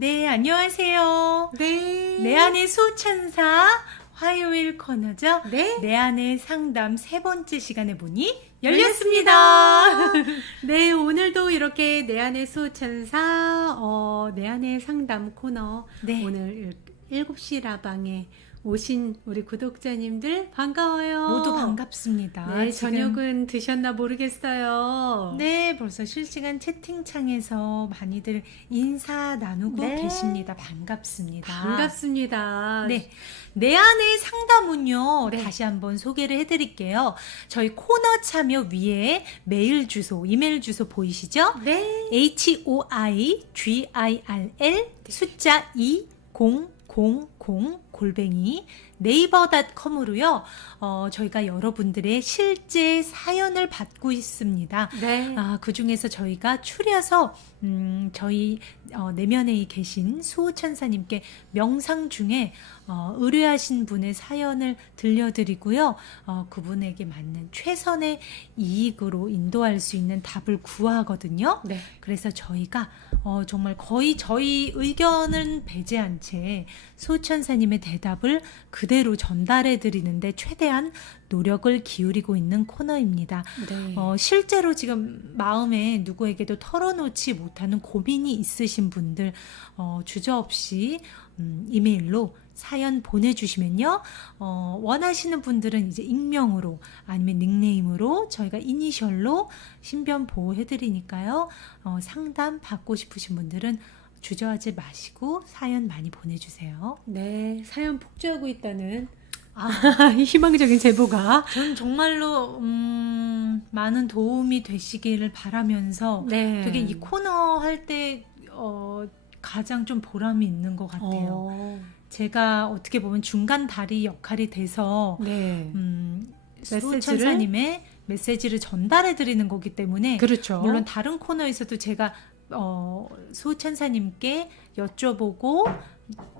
네, 안녕하세요. 내 안의 수천사 화요일 코너죠. 네. 내 안의 상담 세 번째 시간에 문이 열렸습니다. 네, 오늘도 이렇게 내 안의 수천사, 내 안의 상담 코너. 네. 오늘 7시 라방에 오신 우리 구독자님들 반가워요. 모두 반갑습니다. 네, 지금, 저녁은 드셨나 모르겠어요. 네, 벌써 실시간 채팅창에서 많이들 인사 나누고 네. 계십니다. 반갑습니다. 반갑습니다. 네. 내 안의 상담은요, 네. 다시 한번 소개를 해드릴게요. 저희 코너 참여 위에 메일 주소, 이메일 주소 보이시죠? 네. HOIGIRL 숫자 2000 골뱅이 네이버.com으로요. 저희가 여러분들의 실제 사연을 받고 있습니다. 네. 그 중에서 저희가 추려서 저희 내면에 계신 수호천사님께 명상 중에 의뢰하신 분의 사연을 들려드리고요. 그분에게 맞는 최선의 이익으로 인도할 수 있는 답을 구하거든요. 네. 그래서 저희가 정말 거의 저희 의견은 배제한 채 수호천사님의 대답을 그대로 전달해 드리는데 최대한 노력을 기울이고 있는 코너입니다. 네. 실제로 지금 마음에 누구에게도 털어놓지 못하는 고민이 있으신 분들 주저없이 이메일로 사연 보내주시면요. 원하시는 분들은 이제 익명으로 아니면 닉네임으로 저희가 이니셜로 신변 보호해드리니까요. 상담 받고 싶으신 분들은 주저하지 마시고 사연 많이 보내주세요. 네, 사연 폭주하고 있다는 희망적인 제보가. 저는 정말로 많은 도움이 되시기를 바라면서 네. 되게 이 코너 할 때 가장 좀 보람이 있는 것 같아요. 제가 어떻게 보면 중간 다리 역할이 돼서 네. 수호천사님의 메시지를 전달해 드리는 거기 때문에 그렇죠. 물론 다른 코너에서도 제가 수호천사님께 여쭤보고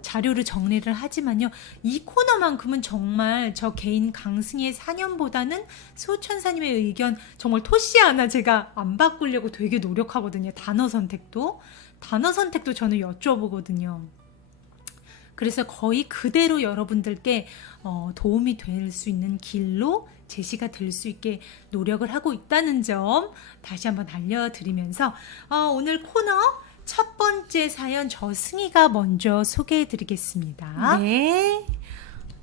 자료를 정리를 하지만요. 이 코너만큼은 정말 저 개인 강승의 사연보다는 수호천사님의 의견 정말 토시 하나 제가 안 바꾸려고 되게 노력하거든요. 단어 선택도 저는 여쭤보거든요. 그래서 거의 그대로 여러분들께 도움이 될 수 있는 길로 제시가 될 수 있게 노력을 하고 있다는 점 다시 한번 알려드리면서 오늘 코너 첫 번째 사연 저 승희가 먼저 소개해 드리겠습니다. 네.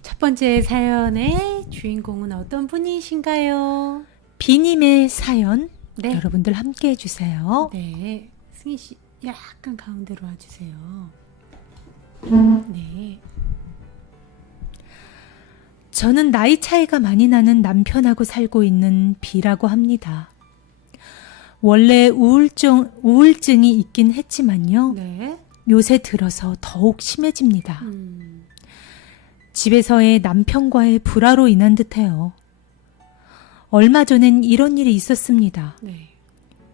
첫 번째 사연의 주인공은 어떤 분이신가요? 비님의 사연 네. 여러분들 함께 해주세요. 네. 승희 씨 약간 가운데로 와주세요. 네. 저는 나이 차이가 많이 나는 남편하고 살고 있는 B라고 합니다. 원래 우울증이 있긴 했지만요. 네. 요새 들어서 더욱 심해집니다. 집에서의 남편과의 불화로 인한 듯해요. 얼마 전엔 이런 일이 있었습니다. 네.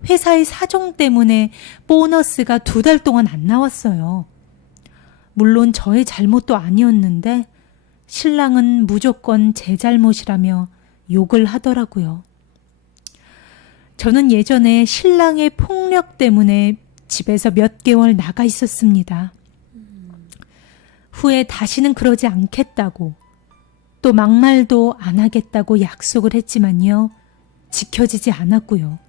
회사의 사정 때문에 보너스가 2달 동안 안 나왔어요. 물론 저의 잘못도 아니었는데 신랑은 무조건 제 잘못이라며 욕을 하더라고요. 저는 예전에 신랑의 폭력 때문에 집에서 몇 개월 나가 있었습니다. 후에 다시는 그러지 않겠다고 또 막말도 안 하겠다고 약속을 했지만요. 지켜지지 않았고요.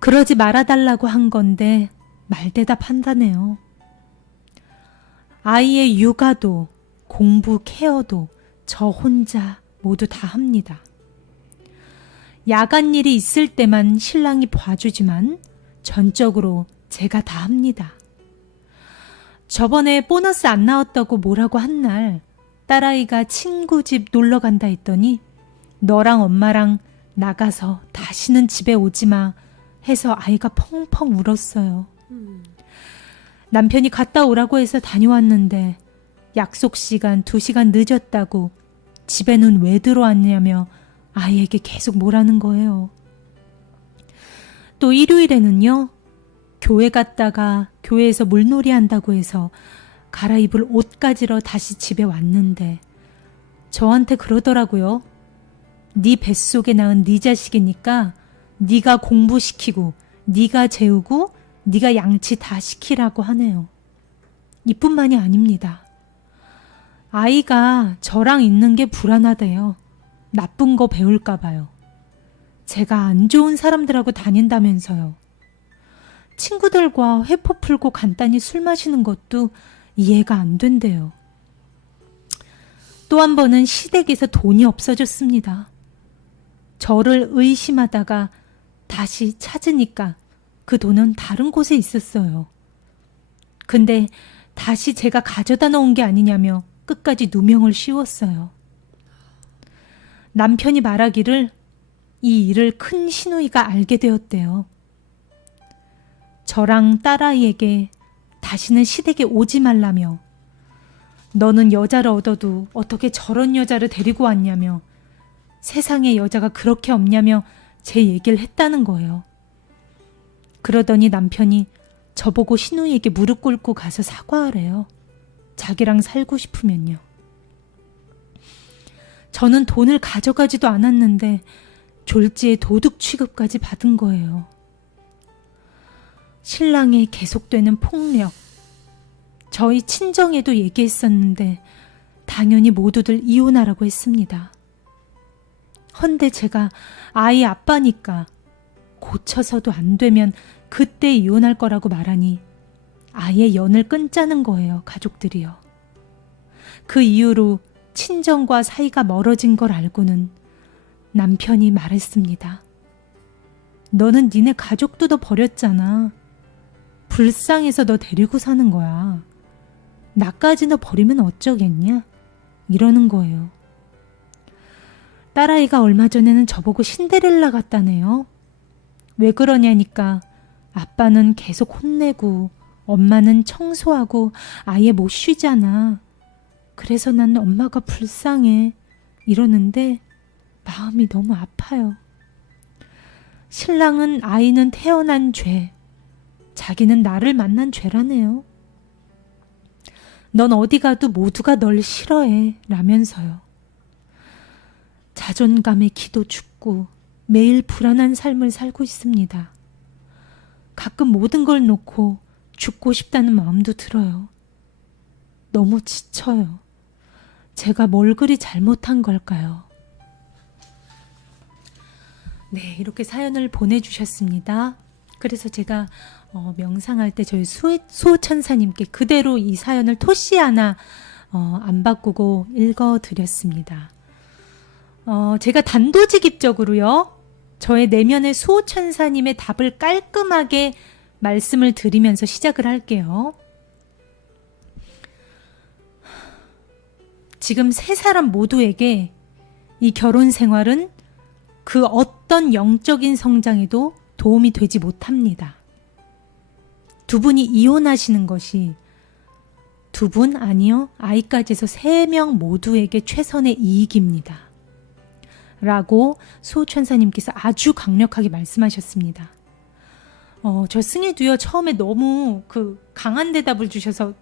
그러지 말아달라고 한 건데 말대답한다네요. 아이의 육아도 공부 케어도 저 혼자 모두 다 합니다. 야간 일이 있을 때만 신랑이 봐주지만 전적으로 제가 다 합니다. 저번에 보너스 안 나왔다고 뭐라고 한 날 딸아이가 친구 집 놀러 간다 했더니 너랑 엄마랑 나가서 다시는 집에 오지 마 해서 아이가 펑펑 울었어요. 남편이 갔다 오라고 해서 다녀왔는데 약속 시간 2시간 늦었다고 집에는 왜 들어왔냐며 아이에게 계속 뭐라는 거예요. 또 일요일에는요. 교회 갔다가 교회에서 물놀이 한다고 해서 갈아입을 옷 가지러 다시 집에 왔는데 저한테 그러더라고요. 네 뱃속에 낳은 네 자식이니까 네가 공부시키고 네가 재우고 네가 양치 다 시키라고 하네요. 이뿐만이 아닙니다. 아이가 저랑 있는 게 불안하대요. 나쁜 거 배울까 봐요. 제가 안 좋은 사람들하고 다닌다면서요. 친구들과 회포 풀고 간단히 술 마시는 것도 이해가 안 된대요. 또 한 번은 시댁에서 돈이 없어졌습니다. 저를 의심하다가 다시 찾으니까 그 돈은 다른 곳에 있었어요. 근데 다시 제가 가져다 놓은 게 아니냐며 끝까지 누명을 씌웠어요. 남편이 말하기를 이 일을 큰 시누이가 알게 되었대요. 저랑 딸아이에게 다시는 시댁에 오지 말라며 너는 여자를 얻어도 어떻게 저런 여자를 데리고 왔냐며 세상에 여자가 그렇게 없냐며 제 얘기를 했다는 거예요. 그러더니 남편이 저보고 시누이에게 무릎 꿇고 가서 사과하래요. 자기랑 살고 싶으면요. 저는 돈을 가져가지도 않았는데 졸지에 도둑 취급까지 받은 거예요. 신랑의 계속되는 폭력. 저희 친정에도 얘기했었는데 당연히 모두들 이혼하라고 했습니다. 헌데 제가 아이 아빠니까 고쳐서도 안 되면 그때 이혼할 거라고 말하니 아예 연을 끊자는 거예요, 가족들이요. 그 이후로 친정과 사이가 멀어진 걸 알고는 남편이 말했습니다. 너는 니네 가족도 더 버렸잖아. 불쌍해서 너 데리고 사는 거야. 나까지 너 버리면 어쩌겠냐? 이러는 거예요. 딸아이가 얼마 전에는 저보고 신데렐라 같다네요. 왜 그러냐니까 아빠는 계속 혼내고 엄마는 청소하고 아예 못 쉬잖아. 그래서 난 엄마가 불쌍해. 이러는데 마음이 너무 아파요. 신랑은 아이는 태어난 죄, 자기는 나를 만난 죄라네요. 넌 어디 가도 모두가 널 싫어해 라면서요. 자존감에 기도 죽고 매일 불안한 삶을 살고 있습니다. 가끔 모든 걸 놓고 죽고 싶다는 마음도 들어요. 너무 지쳐요. 제가 뭘 그리 잘못한 걸까요? 네, 이렇게 사연을 보내주셨습니다. 그래서 제가 명상할 때 저희 수호천사님께 그대로 이 사연을 토시 하나 안 바꾸고 읽어드렸습니다. 제가 단도직입적으로요, 저의 내면의 수호천사님의 답을 깔끔하게 말씀을 드리면서 시작을 할게요. 지금 세 사람 모두에게 이 결혼 생활은 그 어떤 영적인 성장에도 도움이 되지 못합니다. 두 분이 이혼하시는 것이 두 분 아니요, 아이까지 해서 3명 모두에게 최선의 이익입니다. 라고 수호천사님께서 아주 강력하게 말씀하셨습니다. 저 승희도요, 처음에 너무 강한 대답을 주셔서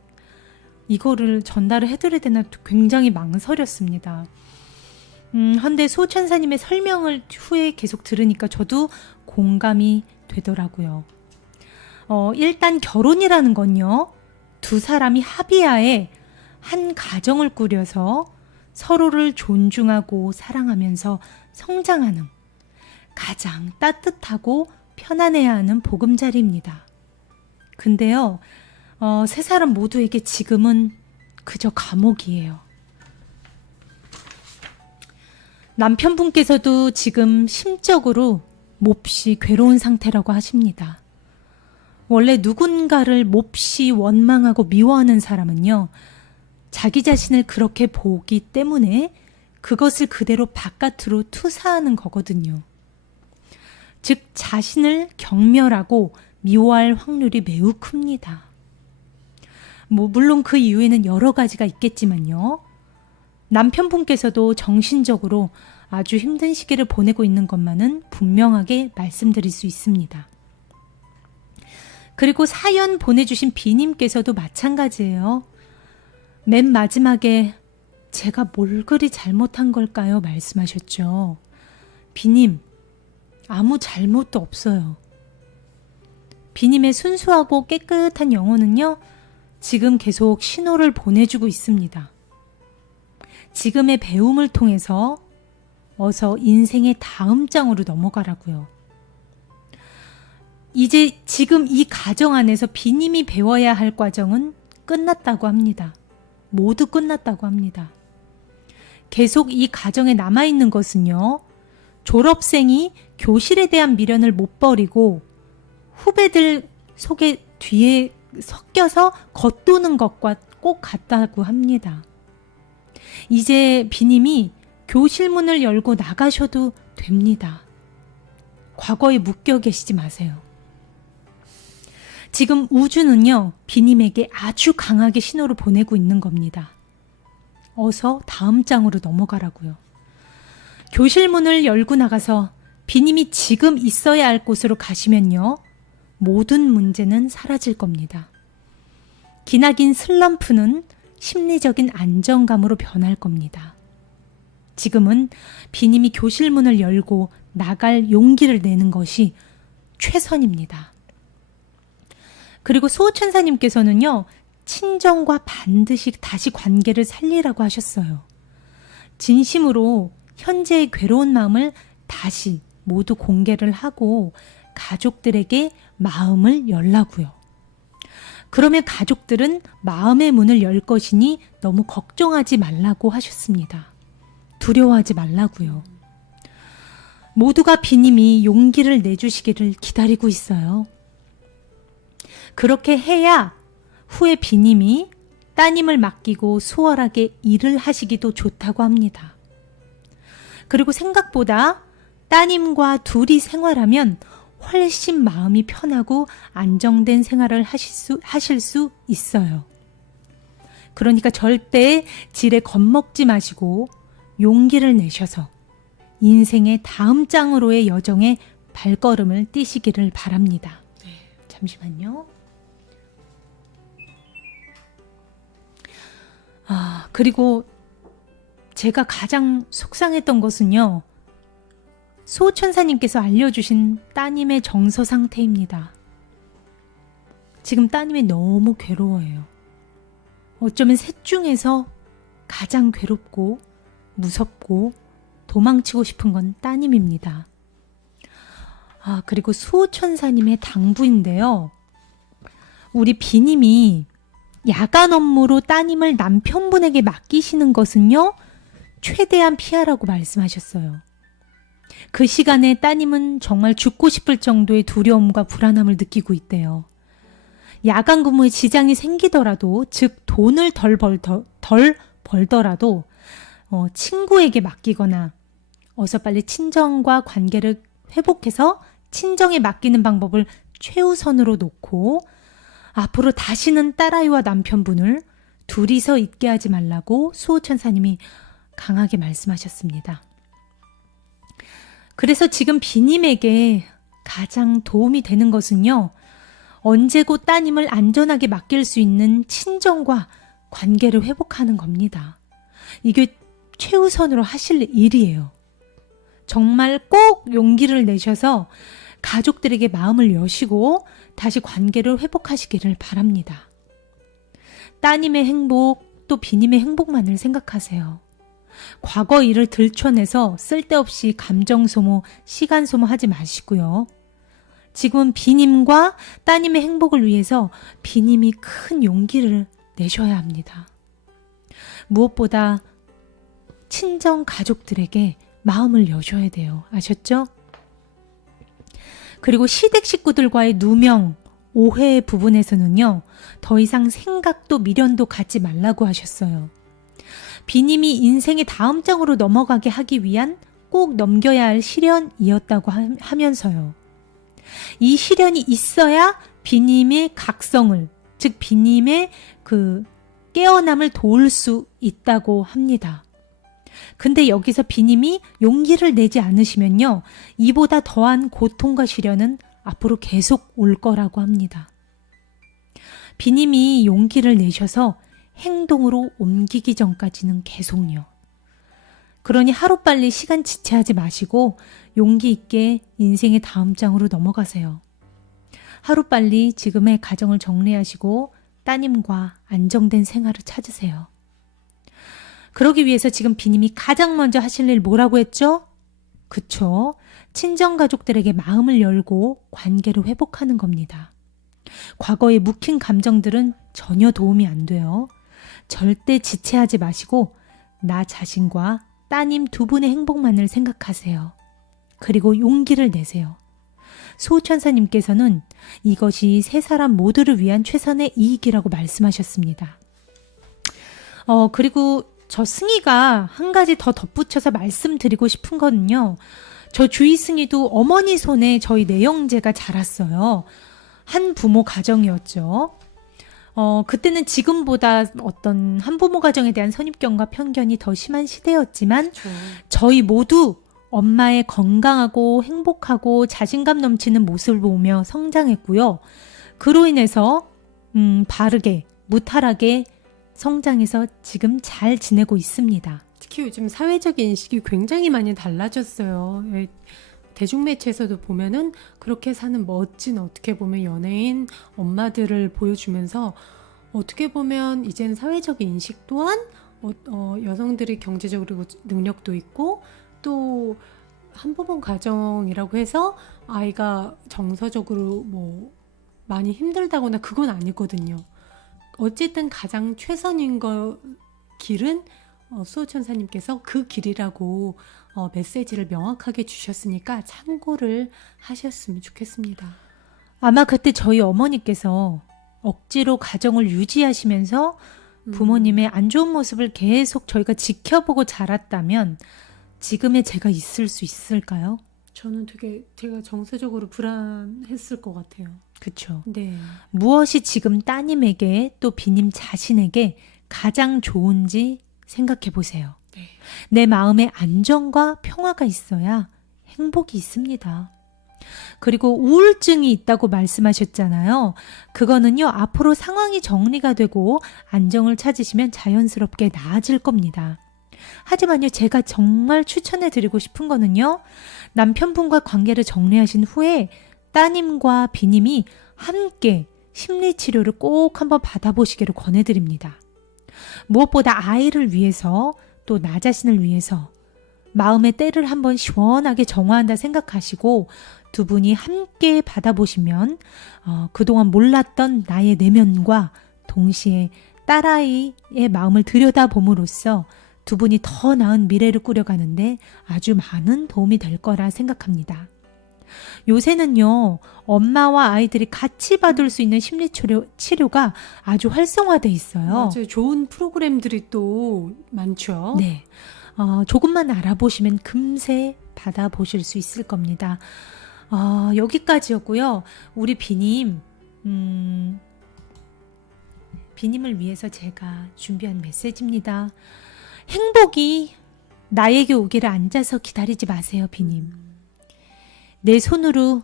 이거를 전달을 해드려야 되나 굉장히 망설였습니다. 헌데 수호천사님의 설명을 후에 계속 들으니까 저도 공감이 되더라고요. 일단 결혼이라는 건요, 두 사람이 합의하에 한 가정을 꾸려서 서로를 존중하고 사랑하면서 성장하는 가장 따뜻하고 편안해야 하는 보금자리입니다. 근데요, 세 사람 모두에게 지금은 그저 감옥이에요. 남편분께서도 지금 심적으로 몹시 괴로운 상태라고 하십니다. 원래 누군가를 몹시 원망하고 미워하는 사람은요, 자기 자신을 그렇게 보기 때문에 그것을 그대로 바깥으로 투사하는 거거든요. 즉 자신을 경멸하고 미워할 확률이 매우 큽니다. 물론 그 이유에는 여러 가지가 있겠지만요. 남편분께서도 정신적으로 아주 힘든 시기를 보내고 있는 것만은 분명하게 말씀드릴 수 있습니다. 그리고 사연 보내주신 비님께서도 마찬가지예요. 맨 마지막에 제가 뭘 그리 잘못한 걸까요? 말씀하셨죠. 비님, 아무 잘못도 없어요. 비님의 순수하고 깨끗한 영혼은요, 지금 계속 신호를 보내주고 있습니다. 지금의 배움을 통해서 어서 인생의 다음 장으로 넘어가라고요. 이제 지금 이 가정 안에서 비님이 배워야 할 과정은 끝났다고 합니다. 모두 끝났다고 합니다. 계속 이 가정에 남아있는 것은요, 졸업생이 교실에 대한 미련을 못 버리고 후배들 속에 뒤에 섞여서 겉도는 것과 꼭 같다고 합니다. 이제 비님이 교실 문을 열고 나가셔도 됩니다. 과거에 묶여 계시지 마세요. 지금 우주는요, 비님에게 아주 강하게 신호를 보내고 있는 겁니다. 어서 다음 장으로 넘어가라고요. 교실 문을 열고 나가서 비님이 지금 있어야 할 곳으로 가시면요, 모든 문제는 사라질 겁니다. 기나긴 슬럼프는 심리적인 안정감으로 변할 겁니다. 지금은 비님이 교실 문을 열고 나갈 용기를 내는 것이 최선입니다. 그리고 수호천사님께서는요, 친정과 반드시 다시 관계를 살리라고 하셨어요. 진심으로 현재의 괴로운 마음을 다시 모두 공개를 하고 가족들에게 마음을 열라고요. 그러면 가족들은 마음의 문을 열 것이니 너무 걱정하지 말라고 하셨습니다. 두려워하지 말라고요. 모두가 비님이 용기를 내주시기를 기다리고 있어요. 그렇게 해야 후에 비님이 따님을 맡기고 수월하게 일을 하시기도 좋다고 합니다. 그리고 생각보다 따님과 둘이 생활하면 훨씬 마음이 편하고 안정된 생활을 하실 수 있어요. 그러니까 절대 지레 겁먹지 마시고 용기를 내셔서 인생의 다음 장으로의 여정에 발걸음을 띄시기를 바랍니다. 잠시만요. 그리고 제가 가장 속상했던 것은요, 수호천사님께서 알려주신 따님의 정서 상태입니다. 지금 따님이 너무 괴로워해요. 어쩌면 셋 중에서 가장 괴롭고 무섭고 도망치고 싶은 건 따님입니다. 그리고 수호천사님의 당부인데요. 우리 비님이 야간 업무로 따님을 남편분에게 맡기시는 것은요, 최대한 피하라고 말씀하셨어요. 그 시간에 따님은 정말 죽고 싶을 정도의 두려움과 불안함을 느끼고 있대요. 야간 근무에 지장이 생기더라도, 즉 돈을 덜 벌더라도 친구에게 맡기거나 어서 빨리 친정과 관계를 회복해서 친정에 맡기는 방법을 최우선으로 놓고 앞으로 다시는 딸아이와 남편분을 둘이서 있게 하지 말라고 수호천사님이 강하게 말씀하셨습니다. 그래서 지금 비님에게 가장 도움이 되는 것은요, 언제고 따님을 안전하게 맡길 수 있는 친정과 관계를 회복하는 겁니다. 이게 최우선으로 하실 일이에요. 정말 꼭 용기를 내셔서 가족들에게 마음을 여시고 다시 관계를 회복하시기를 바랍니다. 따님의 행복, 또 비님의 행복만을 생각하세요. 과거 일을 들춰내서 쓸데없이 감정 소모, 시간 소모하지 마시고요. 지금은 비님과 따님의 행복을 위해서 비님이 큰 용기를 내셔야 합니다. 무엇보다 친정 가족들에게 마음을 여셔야 돼요. 아셨죠? 그리고 시댁 식구들과의 누명, 오해의 부분에서는요, 더 이상 생각도 미련도 갖지 말라고 하셨어요. 비님이 인생의 다음 장으로 넘어가게 하기 위한 꼭 넘겨야 할 시련이었다고 하면서요. 이 시련이 있어야 비님의 각성을, 즉 비님의 그 깨어남을 도울 수 있다고 합니다. 근데 여기서 비님이 용기를 내지 않으시면요, 이보다 더한 고통과 시련은 앞으로 계속 올 거라고 합니다. 비님이 용기를 내셔서 행동으로 옮기기 전까지는 계속요. 그러니 하루빨리 시간 지체하지 마시고 용기 있게 인생의 다음 장으로 넘어가세요. 하루빨리 지금의 가정을 정리하시고 따님과 안정된 생활을 찾으세요. 그러기 위해서 지금 비님이 가장 먼저 하실 일 뭐라고 했죠? 그쵸? 친정가족들에게 마음을 열고 관계를 회복하는 겁니다. 과거에 묵힌 감정들은 전혀 도움이 안 돼요. 절대 지체하지 마시고 나 자신과 따님 두 분의 행복만을 생각하세요. 그리고 용기를 내세요. 수호천사님께서는 이것이 세 사람 모두를 위한 최선의 이익이라고 말씀하셨습니다. 그리고 저 승희가 한 가지 더 덧붙여서 말씀드리고 싶은 거는요. 저 주희 승희도 어머니 손에 저희 내영제가 자랐어요. 한 부모 가정이었죠. 그때는 지금보다 어떤 한부모 가정에 대한 선입견과 편견이 더 심한 시대였지만 그렇죠. 저희 모두 엄마의 건강하고 행복하고 자신감 넘치는 모습을 보며 성장했고요. 그로 인해서 바르게 무탈하게 성장해서 지금 잘 지내고 있습니다. 특히 요즘 사회적 인식이 굉장히 많이 달라졌어요. 대중매체에서도 보면은 그렇게 사는 멋진 어떻게 보면 연예인 엄마들을 보여주면서 어떻게 보면 이제는 사회적 인식 또한 여성들이 경제적으로 능력도 있고 또 한부모 가정이라고 해서 아이가 정서적으로 뭐 많이 힘들다거나 그건 아니거든요. 어쨌든 가장 최선인 길은 수호천사님께서 그 길이라고 메시지를 명확하게 주셨으니까 참고를 하셨으면 좋겠습니다. 아마 그때 저희 어머니께서 억지로 가정을 유지하시면서 부모님의 안 좋은 모습을 계속 저희가 지켜보고 자랐다면 지금의 제가 있을 수 있을까요? 저는 되게 제가 정서적으로 불안했을 것 같아요. 그쵸. 네. 무엇이 지금 따님에게 또 비님 자신에게 가장 좋은지 생각해 보세요. 네. 내 마음에 안정과 평화가 있어야 행복이 있습니다. 그리고 우울증이 있다고 말씀하셨잖아요. 그거는요, 앞으로 상황이 정리가 되고 안정을 찾으시면 자연스럽게 나아질 겁니다. 하지만요, 제가 정말 추천해 드리고 싶은 거는요, 남편분과 관계를 정리하신 후에 따님과 비님이 함께 심리치료를 꼭 한번 받아보시기를 권해드립니다. 무엇보다 아이를 위해서 또 나 자신을 위해서 마음의 때를 한번 시원하게 정화한다 생각하시고 두 분이 함께 받아보시면 그동안 몰랐던 나의 내면과 동시에 딸아이의 마음을 들여다봄으로써 두 분이 더 나은 미래를 꾸려가는데 아주 많은 도움이 될 거라 생각합니다. 요새는요, 엄마와 아이들이 같이 받을 수 있는 심리치료가 아주 활성화돼 있어요. 맞아요. 좋은 프로그램들이 또 많죠. 네. 조금만 알아보시면 금세 받아보실 수 있을 겁니다. 여기까지였고요. 우리 비님을 위해서 제가 준비한 메시지입니다. 행복이 나에게 오기를 앉아서 기다리지 마세요, 비님. 내 손으로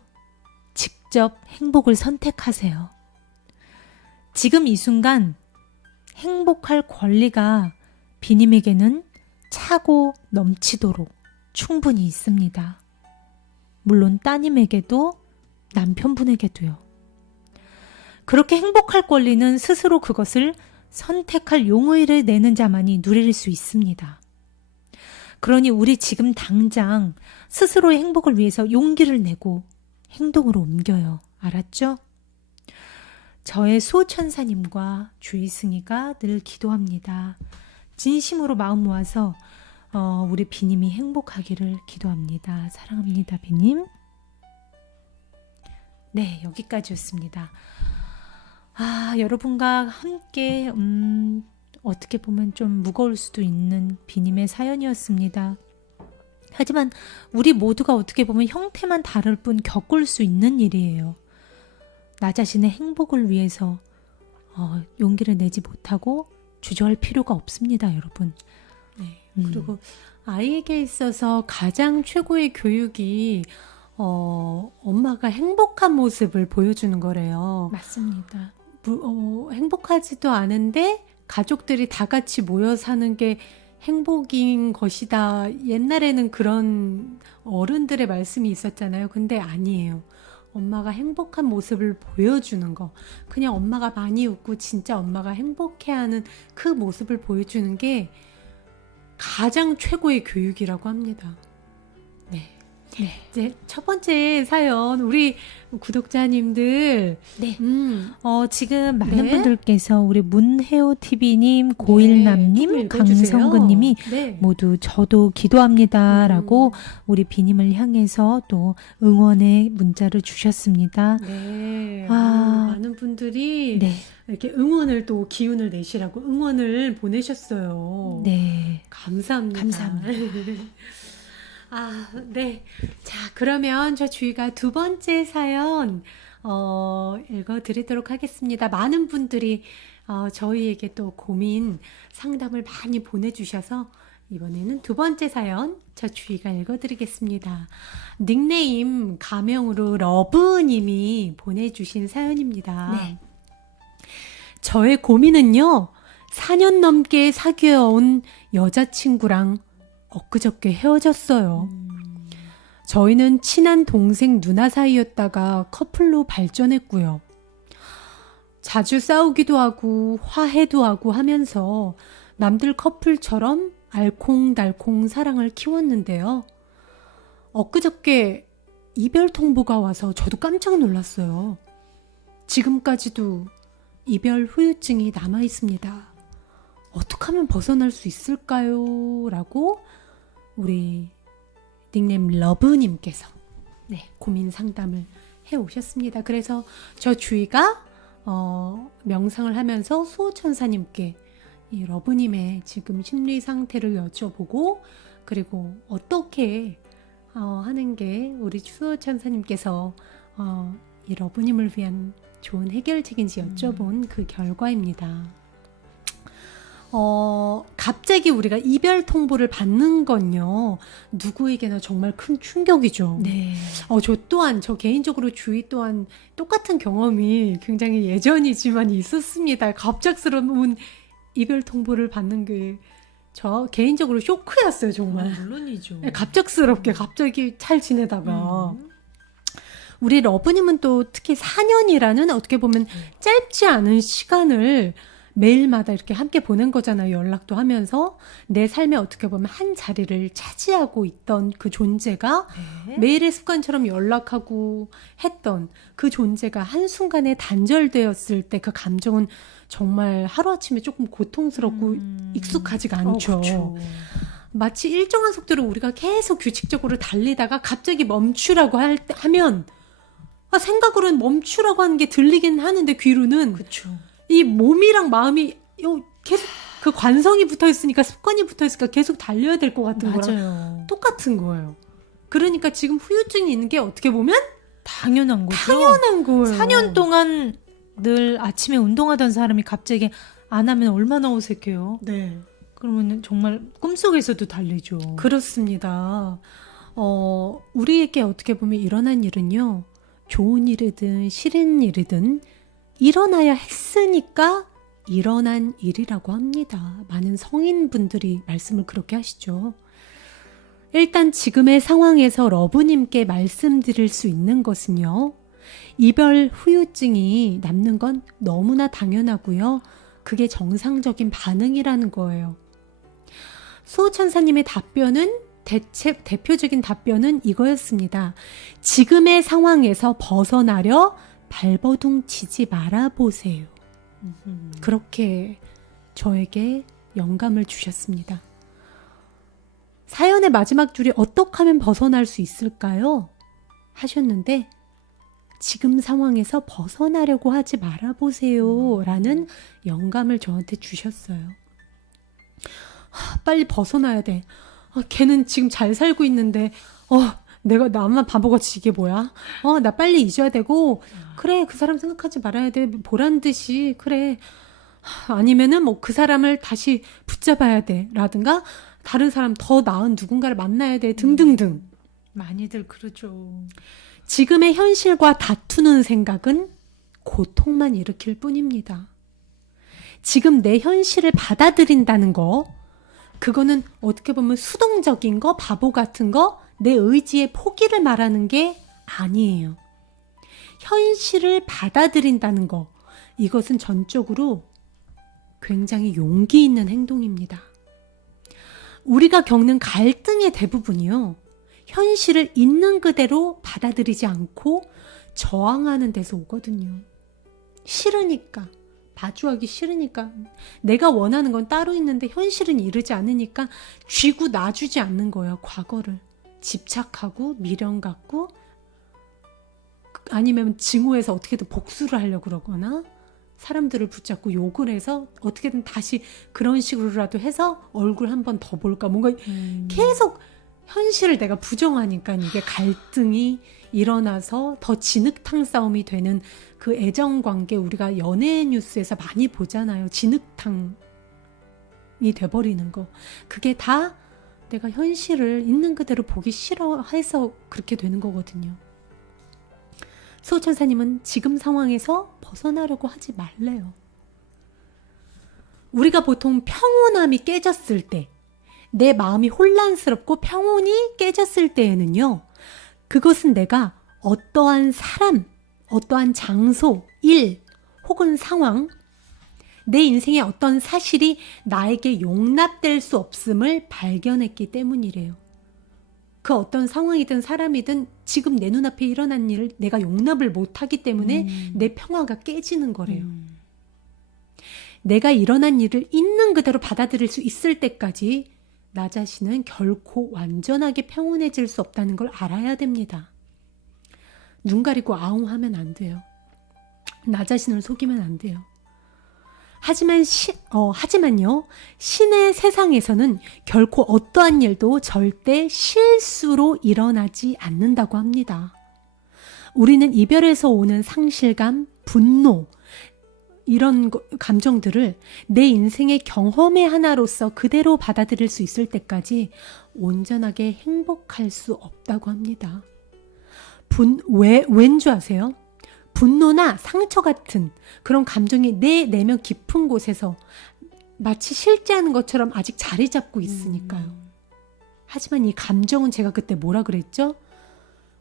직접 행복을 선택하세요. 지금 이 순간 행복할 권리가 비님에게는 차고 넘치도록 충분히 있습니다. 물론 따님에게도 남편분에게도요. 그렇게 행복할 권리는 스스로 그것을 선택할 용의를 내는 자만이 누릴 수 있습니다. 그러니 우리 지금 당장 스스로의 행복을 위해서 용기를 내고 행동으로 옮겨요. 알았죠? 저의 수호천사님과 주의승이가 늘 기도합니다. 진심으로 마음 모아서 우리 비님이 행복하기를 기도합니다. 사랑합니다, 비님. 네, 여기까지였습니다. 여러분과 함께 어떻게 보면 좀 무거울 수도 있는 비님의 사연이었습니다. 하지만 우리 모두가 어떻게 보면 형태만 다를 뿐 겪을 수 있는 일이에요. 나 자신의 행복을 위해서 용기를 내지 못하고 주저할 필요가 없습니다, 여러분. 네. 그리고 아이에게 있어서 가장 최고의 교육이 엄마가 행복한 모습을 보여주는 거래요. 맞습니다. 행복하지도 않은데 가족들이 다 같이 모여 사는 게 행복인 것이다. 옛날에는 그런 어른들의 말씀이 있었잖아요. 근데 아니에요. 엄마가 행복한 모습을 보여주는 거, 그냥 엄마가 많이 웃고 진짜 엄마가 행복해하는 그 모습을 보여주는 게 가장 최고의 교육이라고 합니다. 네. 네. 이제 첫 번째 사연, 우리 구독자님들. 네. 음, 지금 많은 네. 분들께서 우리 문혜오TV님, 네, 고일남님, 좀 읽어주세요. 강성근님이 네. 모두 저도 기도합니다라고 우리 비님을 향해서 또 응원의 문자를 주셨습니다. 네. 아. 많은 분들이 네. 이렇게 응원을 또 기운을 내시라고 응원을 보내셨어요. 네. 감사합니다. 감사합니다. 아, 네. 자, 그러면 저 주희가 두 번째 사연 읽어드리도록 하겠습니다. 많은 분들이 저희에게 또 고민 상담을 많이 보내주셔서 이번에는 두 번째 사연 저 주희가 읽어드리겠습니다. 닉네임 가명으로 러브님이 보내주신 사연입니다. 네. 저의 고민은요, 4년 넘게 사귀어온 여자친구랑 엊그저께 헤어졌어요. 저희는 친한 동생 누나 사이였다가 커플로 발전했고요. 자주 싸우기도 하고 화해도 하고 하면서 남들 커플처럼 알콩달콩 사랑을 키웠는데요. 엊그저께 이별 통보가 와서 저도 깜짝 놀랐어요. 지금까지도 이별 후유증이 남아 있습니다. 어떻게 하면 벗어날 수 있을까요? 라고 우리 닉네임 러브님께서 고민 상담을 해 오셨습니다. 그래서 저 주희가 명상을 하면서 수호천사님께 이 러브님의 지금 심리 상태를 여쭤보고, 그리고 어떻게 하는 게 우리 수호천사님께서 이 러브님을 위한 좋은 해결책인지 여쭤본 그 결과입니다. 갑자기 우리가 이별 통보를 받는 건요, 누구에게나 정말 큰 충격이죠. 네. 저 개인적으로 주희 또한 똑같은 경험이 굉장히 예전이지만 있었습니다. 갑작스러운 이별 통보를 받는 게 저 개인적으로 쇼크였어요, 정말. 물론이죠. 갑작스럽게 갑자기 잘 지내다가. 우리 러브님은 또 특히 4년이라는 어떻게 보면 짧지 않은 시간을 매일마다 이렇게 함께 보낸 거잖아요. 연락도 하면서 내 삶에 어떻게 보면 한 자리를 차지하고 있던 그 존재가 매일의 습관처럼 연락하고 했던 그 존재가 한순간에 단절되었을 때 그 감정은 정말 하루아침에 조금 고통스럽고 익숙하지가 않죠. 그렇죠. 마치 일정한 속도로 우리가 계속 규칙적으로 달리다가 갑자기 멈추라고 하면 생각으로는 멈추라고 하는 게 들리긴 하는데 귀로는 그렇죠. 이 몸이랑 마음이 계속 그 관성이 붙어 있으니까, 습관이 붙어 있으니까 계속 달려야 될 것 같은 거랑 맞아요. 똑같은 거예요. 그러니까 지금 후유증이 있는 게 어떻게 보면 당연한 거죠. 당연한 거예요. 4년 동안 늘 아침에 운동하던 사람이 갑자기 안 하면 얼마나 어색해요. 네, 그러면 정말 꿈속에서도 달리죠. 그렇습니다. 우리에게 어떻게 보면 일어난 일은요, 좋은 일이든 싫은 일이든 일어나야 했으니까 일어난 일이라고 합니다. 많은 성인분들이 말씀을 그렇게 하시죠. 일단 지금의 상황에서 러브님께 말씀드릴 수 있는 것은요, 이별 후유증이 남는 건 너무나 당연하고요. 그게 정상적인 반응이라는 거예요. 수호천사님의 대표적인 답변은 이거였습니다. 지금의 상황에서 벗어나려 발버둥 치지 말아보세요. 그렇게 저에게 영감을 주셨습니다. 사연의 마지막 줄이 어떻게 하면 벗어날 수 있을까요? 하셨는데, 지금 상황에서 벗어나려고 하지 말아보세요 라는 영감을 저한테 주셨어요. 빨리 벗어나야 돼. 걔는 지금 잘 살고 있는데 내가 나만 바보같이 이게 뭐야? 나 빨리 잊어야 되고, 그래 그 사람 생각하지 말아야 돼, 보란 듯이, 그래. 아니면은 뭐 그 사람을 다시 붙잡아야 돼 라든가, 다른 사람 더 나은 누군가를 만나야 돼 등등등. 많이들 그러죠. 지금의 현실과 다투는 생각은 고통만 일으킬 뿐입니다. 지금 내 현실을 받아들인다는 거, 그거는 어떻게 보면 수동적인 거, 바보 같은 거, 내 의지의 포기를 말하는 게 아니에요. 현실을 받아들인다는 거, 이것은 전적으로 굉장히 용기 있는 행동입니다. 우리가 겪는 갈등의 대부분이요, 현실을 있는 그대로 받아들이지 않고 저항하는 데서 오거든요. 싫으니까, 마주하기 싫으니까, 내가 원하는 건 따로 있는데 현실은 이르지 않으니까 쥐고 놔주지 않는 거예요. 과거를 집착하고 미련 갖고, 아니면 증오해서 어떻게든 복수를 하려고 그러거나, 사람들을 붙잡고 욕을 해서 어떻게든 다시 그런 식으로라도 해서 얼굴 한 번 더 볼까, 뭔가 계속 현실을 내가 부정하니까 이게 갈등이 일어나서 더 진흙탕 싸움이 되는 그 애정관계, 우리가 연예 뉴스에서 많이 보잖아요. 진흙탕이 돼버리는 거. 그게 다 내가 현실을 있는 그대로 보기 싫어해서 그렇게 되는 거거든요. 수호천사님은 지금 상황에서 벗어나려고 하지 말래요. 우리가 보통 평온함이 깨졌을 때, 내 마음이 혼란스럽고 평온이 깨졌을 때에는요, 그것은 내가 어떠한 사람, 어떠한 장소, 일, 혹은 상황, 내 인생의 어떤 사실이 나에게 용납될 수 없음을 발견했기 때문이래요. 그 어떤 상황이든 사람이든 지금 내 눈앞에 일어난 일을 내가 용납을 못하기 때문에 내 평화가 깨지는 거래요. 내가 일어난 일을 있는 그대로 받아들일 수 있을 때까지 나 자신은 결코 완전하게 평온해질 수 없다는 걸 알아야 됩니다. 눈 가리고 아웅하면 안 돼요. 나 자신을 속이면 안 돼요. 하지만요, 신의 세상에서는 결코 어떠한 일도 절대 실수로 일어나지 않는다고 합니다. 우리는 이별에서 오는 상실감, 분노, 이런 감정들을 내 인생의 경험의 하나로서 그대로 받아들일 수 있을 때까지 온전하게 행복할 수 없다고 합니다. 왠 줄 아세요? 분노나 상처 같은 그런 감정이 내 내면 깊은 곳에서 마치 실제하는 것처럼 아직 자리 잡고 있으니까요. 하지만 이 감정은, 제가 그때 뭐라 그랬죠?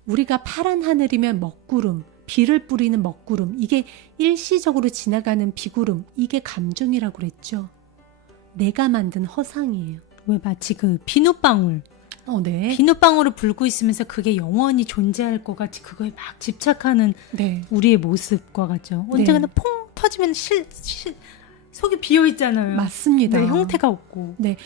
우리가 파란 하늘이면 먹구름, 비를 뿌리는 먹구름, 이게 일시적으로 지나가는 비구름, 이게 감정이라고 그랬죠. 내가 만든 허상이에요. 왜 마치 그 비눗방울, 네. 비눗방울을 불고 있으면서 그게 영원히 존재할 것 같이 그거에 막 집착하는 네. 우리의 모습과 같죠. 언젠가는 퐁 터지면 속이 비어 있잖아요. 맞습니다. 네, 형태가 없고. 네.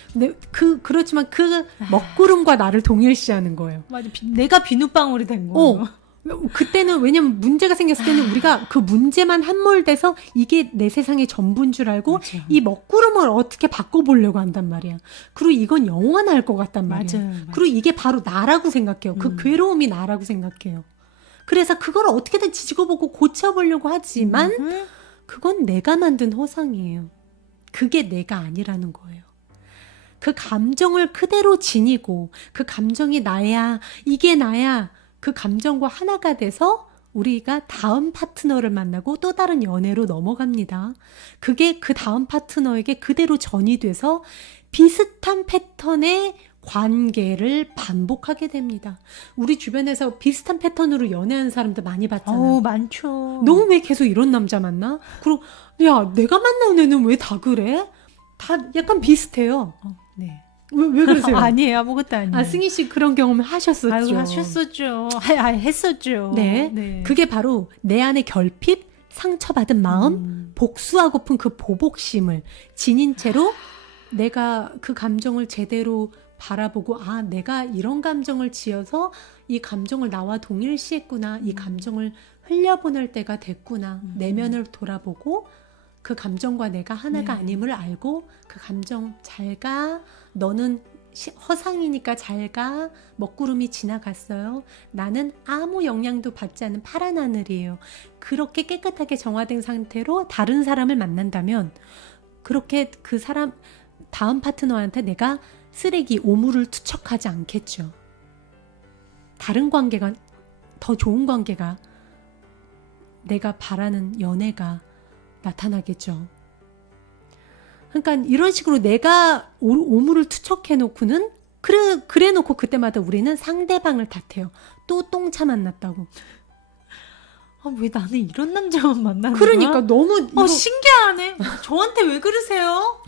그렇지만 그 먹구름과 나를 동일시하는 거예요. 맞아, 내가 비눗방울이 된 거예요. 그때는, 왜냐면 문제가 생겼을 때는 우리가 그 문제만 함몰돼서 이게 내 세상의 전부인 줄 알고 맞아. 이 먹구름을 어떻게 바꿔보려고 한단 말이야. 그리고 이건 영원할 것 같단 말이야. 맞아요. 그리고 이게 바로 나라고 생각해요. 그 괴로움이 나라고 생각해요. 그래서 그걸 어떻게든 지지고보고 고쳐보려고 하지만 그건 내가 만든 허상이에요. 그게 내가 아니라는 거예요. 그 감정을 그대로 지니고 그 감정이 나야, 이게 나야, 그 감정과 하나가 돼서 우리가 다음 파트너를 만나고 또 다른 연애로 넘어갑니다. 그게 그 다음 파트너에게 그대로 전이 돼서 비슷한 패턴의 관계를 반복하게 됩니다. 우리 주변에서 비슷한 패턴으로 연애하는 사람들 많이 봤잖아요. 많죠. 너 왜 계속 이런 남자 만나? 그리고 야, 내가 만나는 애는 왜 다 그래? 다 약간 비슷해요. 네. 왜 그러세요? 아니에요. 아무것도 아니에요. 승희 씨 그런 경험 하셨었죠? 아유, 하셨었죠. 했었죠. 네. 그게 바로 내 안의 결핍, 상처받은 마음, 복수하고픈 그 보복심을 지닌 채로 내가 그 감정을 제대로 바라보고, 아, 내가 이런 감정을 지어서 이 감정을 나와 동일시했구나. 이 감정을 흘려보낼 때가 됐구나. 내면을 돌아보고 그 감정과 내가 하나가 아님을 알고, 그 감정 잘 가. 너는 허상이니까 잘 가. 먹구름이 지나갔어요. 나는 아무 영향도 받지 않은 파란 하늘이에요. 그렇게 깨끗하게 정화된 상태로 다른 사람을 만난다면, 그렇게 그 사람, 다음 파트너한테 내가 쓰레기, 오물을 투척하지 않겠죠. 다른 관계가, 더 좋은 관계가, 내가 바라는 연애가 나타나겠죠. 그러니까 이런 식으로 내가 오물을 투척해 놓고는, 그래 놓고 그때마다 우리는 상대방을 탓해요. 또 똥차 만났다고. 왜 나는 이런 남자만 만나는 그러니까 거야? 너무 신기하네. 저한테 왜 그러세요?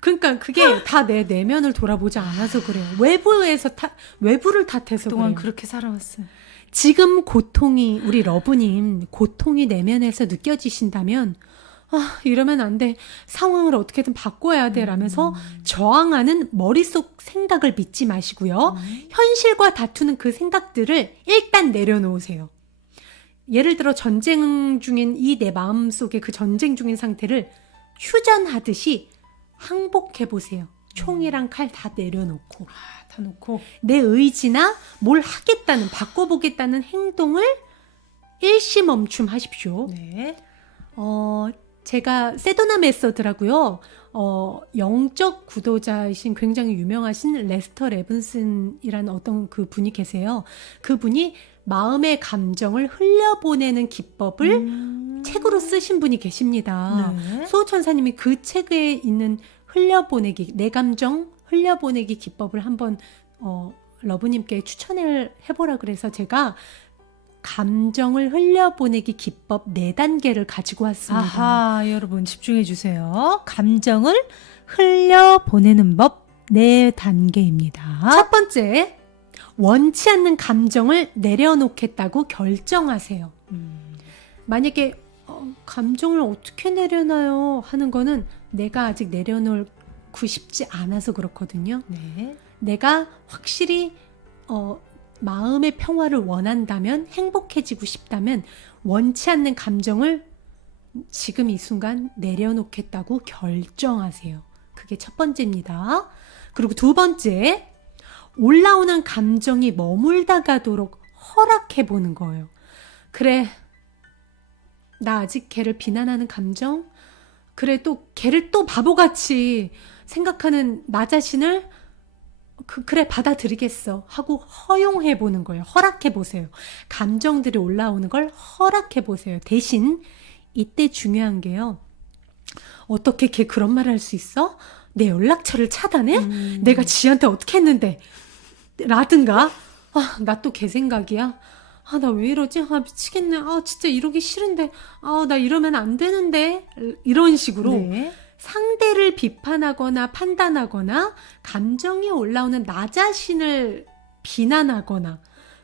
그러니까 그게 다 내 내면을 돌아보지 않아서 그래요. 외부를 탓해서 그동안 그래요. 그렇게 살아왔어요. 지금 고통이 우리 러브님 고통이 내면에서 느껴지신다면 이러면 안 돼. 상황을 어떻게든 바꿔야 돼 라면서 저항하는 머릿속 생각을 믿지 마시고요. 현실과 다투는 그 생각들을 일단 내려놓으세요. 예를 들어 전쟁 중인 이 내 마음속에 그 전쟁 중인 상태를 휴전하듯이 항복해 보세요. 총이랑 칼 다 내려놓고 다 놓고. 내 의지나 뭘 하겠다는 바꿔보겠다는 행동을 일시 멈춤하십시오. 네. 제가 세도나 메서드라고요. 영적 구도자이신 굉장히 유명하신 레스터 레븐슨이라는 어떤 그 분이 계세요. 그분이 마음의 감정을 흘려보내는 기법을 책으로 쓰신 분이 계십니다. 네. 수호천사님이 그 책에 있는 흘려보내기, 내 감정 흘려보내기 기법을 한번 러브님께 추천을 해보라 그래서 제가 감정을 흘려보내기 기법 4단계를 가지고 왔습니다. 아하, 여러분 집중해 주세요. 감정을 흘려보내는 법 4단계입니다. 첫 번째, 원치 않는 감정을 내려놓겠다고 결정하세요. 만약에 감정을 어떻게 내려놔요 하는 거는 내가 아직 내려놓고 싶지 않아서 그렇거든요. 네. 내가 확실히 마음의 평화를 원한다면, 행복해지고 싶다면 원치 않는 감정을 지금 이 순간 내려놓겠다고 결정하세요. 그게 첫 번째입니다. 그리고 두 번째, 올라오는 감정이 머물다 가도록 허락해 보는 거예요. 그래, 나 아직 걔를 비난하는 감정? 그래, 또 걔를 또 바보같이 생각하는 나 자신을 그래, 받아들이겠어 하고 허용해 보는 거예요. 허락해 보세요. 감정들이 올라오는 걸 허락해 보세요. 대신 이때 중요한 게요. 어떻게 걔 그런 말 할 수 있어? 내 연락처를 차단해? 내가 지한테 어떻게 했는데? 라든가 나 또 걔 생각이야. 나 왜 이러지? 미치겠네. 진짜 이러기 싫은데. 나 이러면 안 되는데. 이런 식으로 네. 상대를 비판하거나 판단하거나 감정이 올라오는 나 자신을 비난하거나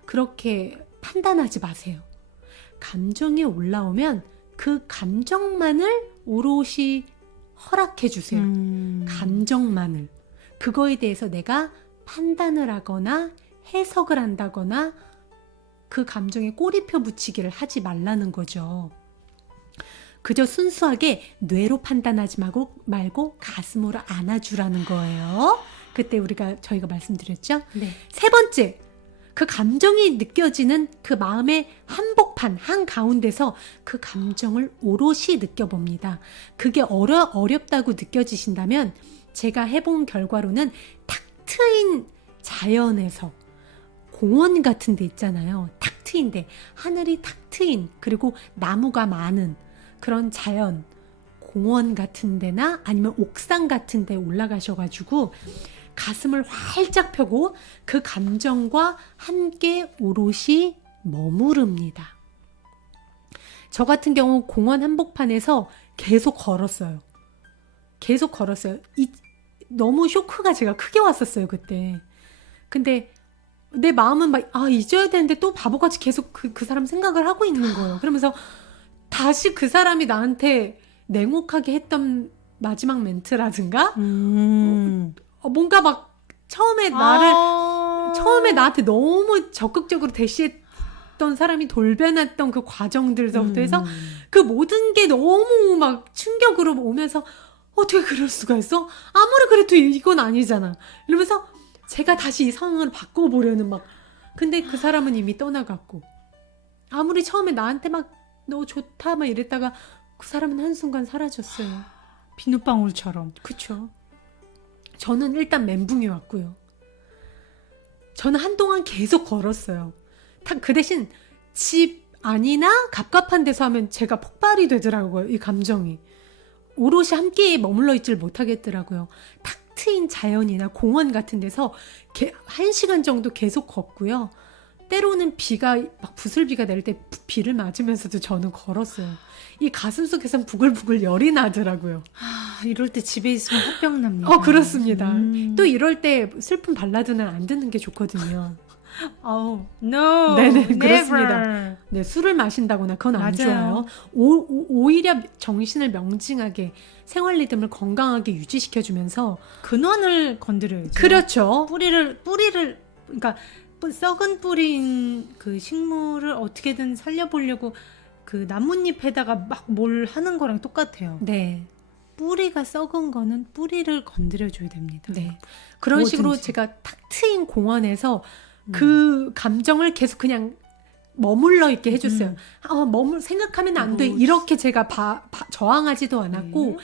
그렇게 판단하지 마세요. 감정이 올라오면 그 감정만을 오롯이 허락해 주세요. 감정만을. 그거에 대해서 내가 판단을 하거나 해석을 한다거나 그 감정에 꼬리표 붙이기를 하지 말라는 거죠. 그저 순수하게 뇌로 판단하지 말고 가슴으로 안아주라는 거예요. 그때 저희가 말씀드렸죠? 네. 세 번째, 그 감정이 느껴지는 그 마음의 한복판 한가운데서 그 감정을 오롯이 느껴봅니다. 그게 어렵다고 느껴지신다면 제가 해본 결과로는 탁 트인 자연에서 공원 같은 데 있잖아요. 탁 트인데 하늘이 탁 트인 그리고 나무가 많은 그런 자연, 공원 같은 데나 아니면 옥상 같은 데 올라가셔가지고 가슴을 활짝 펴고 그 감정과 함께 오롯이 머무릅니다. 저 같은 경우 공원 한복판에서 계속 걸었어요. 너무 쇼크가 제가 크게 왔었어요, 그때. 근데 내 마음은 막 잊어야 되는데 또 바보같이 계속 그 사람 생각을 하고 있는 거예요. 그러면서 다시 그 사람이 나한테 냉혹하게 했던 마지막 멘트라든가 뭔가 막 처음에 나한테 너무 적극적으로 대시했던 사람이 돌변했던 그 과정들서부터 해서 그 모든 게 너무 막 충격으로 오면서 어떻게 그럴 수가 있어? 아무리 그래도 이건 아니잖아. 이러면서 제가 다시 이 상황을 바꿔보려는 근데 그 사람은 이미 떠나갔고 아무리 처음에 나한테 너 좋다 이랬다가 그 사람은 한순간 사라졌어요. 비눗방울처럼. 그쵸. 저는 일단 멘붕이 왔고요. 저는 한동안 계속 걸었어요. 그 대신 집 안이나 갑갑한 데서 하면 제가 폭발이 되더라고요. 이 감정이. 오롯이 함께 머물러 있질 못하겠더라고요. 탁 트인 자연이나 공원 같은 데서 1시간 정도 계속 걷고요. 때로는 비가 막 부슬비가 내릴 때 비를 맞으면서도 저는 걸었어요. 이 가슴 속에선 부글부글 열이 나더라고요. 이럴 때 집에 있으면 화병 납니다. 그렇습니다. 또 이럴 때 슬픈 발라드는 안 듣는 게 좋거든요. no. 네네, never. 그렇습니다. 네, 술을 마신다거나 그건 안 맞아요. 좋아요. 오히려 정신을 명징하게 생활 리듬을 건강하게 유지시켜주면서 근원을 건드려야죠. 그렇죠. 뿌리를 그러니까 썩은 뿌리인 그 식물을 어떻게든 살려보려고 그 나뭇잎에다가 막 뭘 하는 거랑 똑같아요. 네, 뿌리가 썩은 거는 뿌리를 건드려줘야 됩니다. 네. 그런 뭐든지. 식으로 제가 탁 트인 공원에서 그 감정을 계속 그냥 머물러 있게 해줬어요. 생각하면 안 돼. 이렇게 제가 저항하지도 않았고, 네.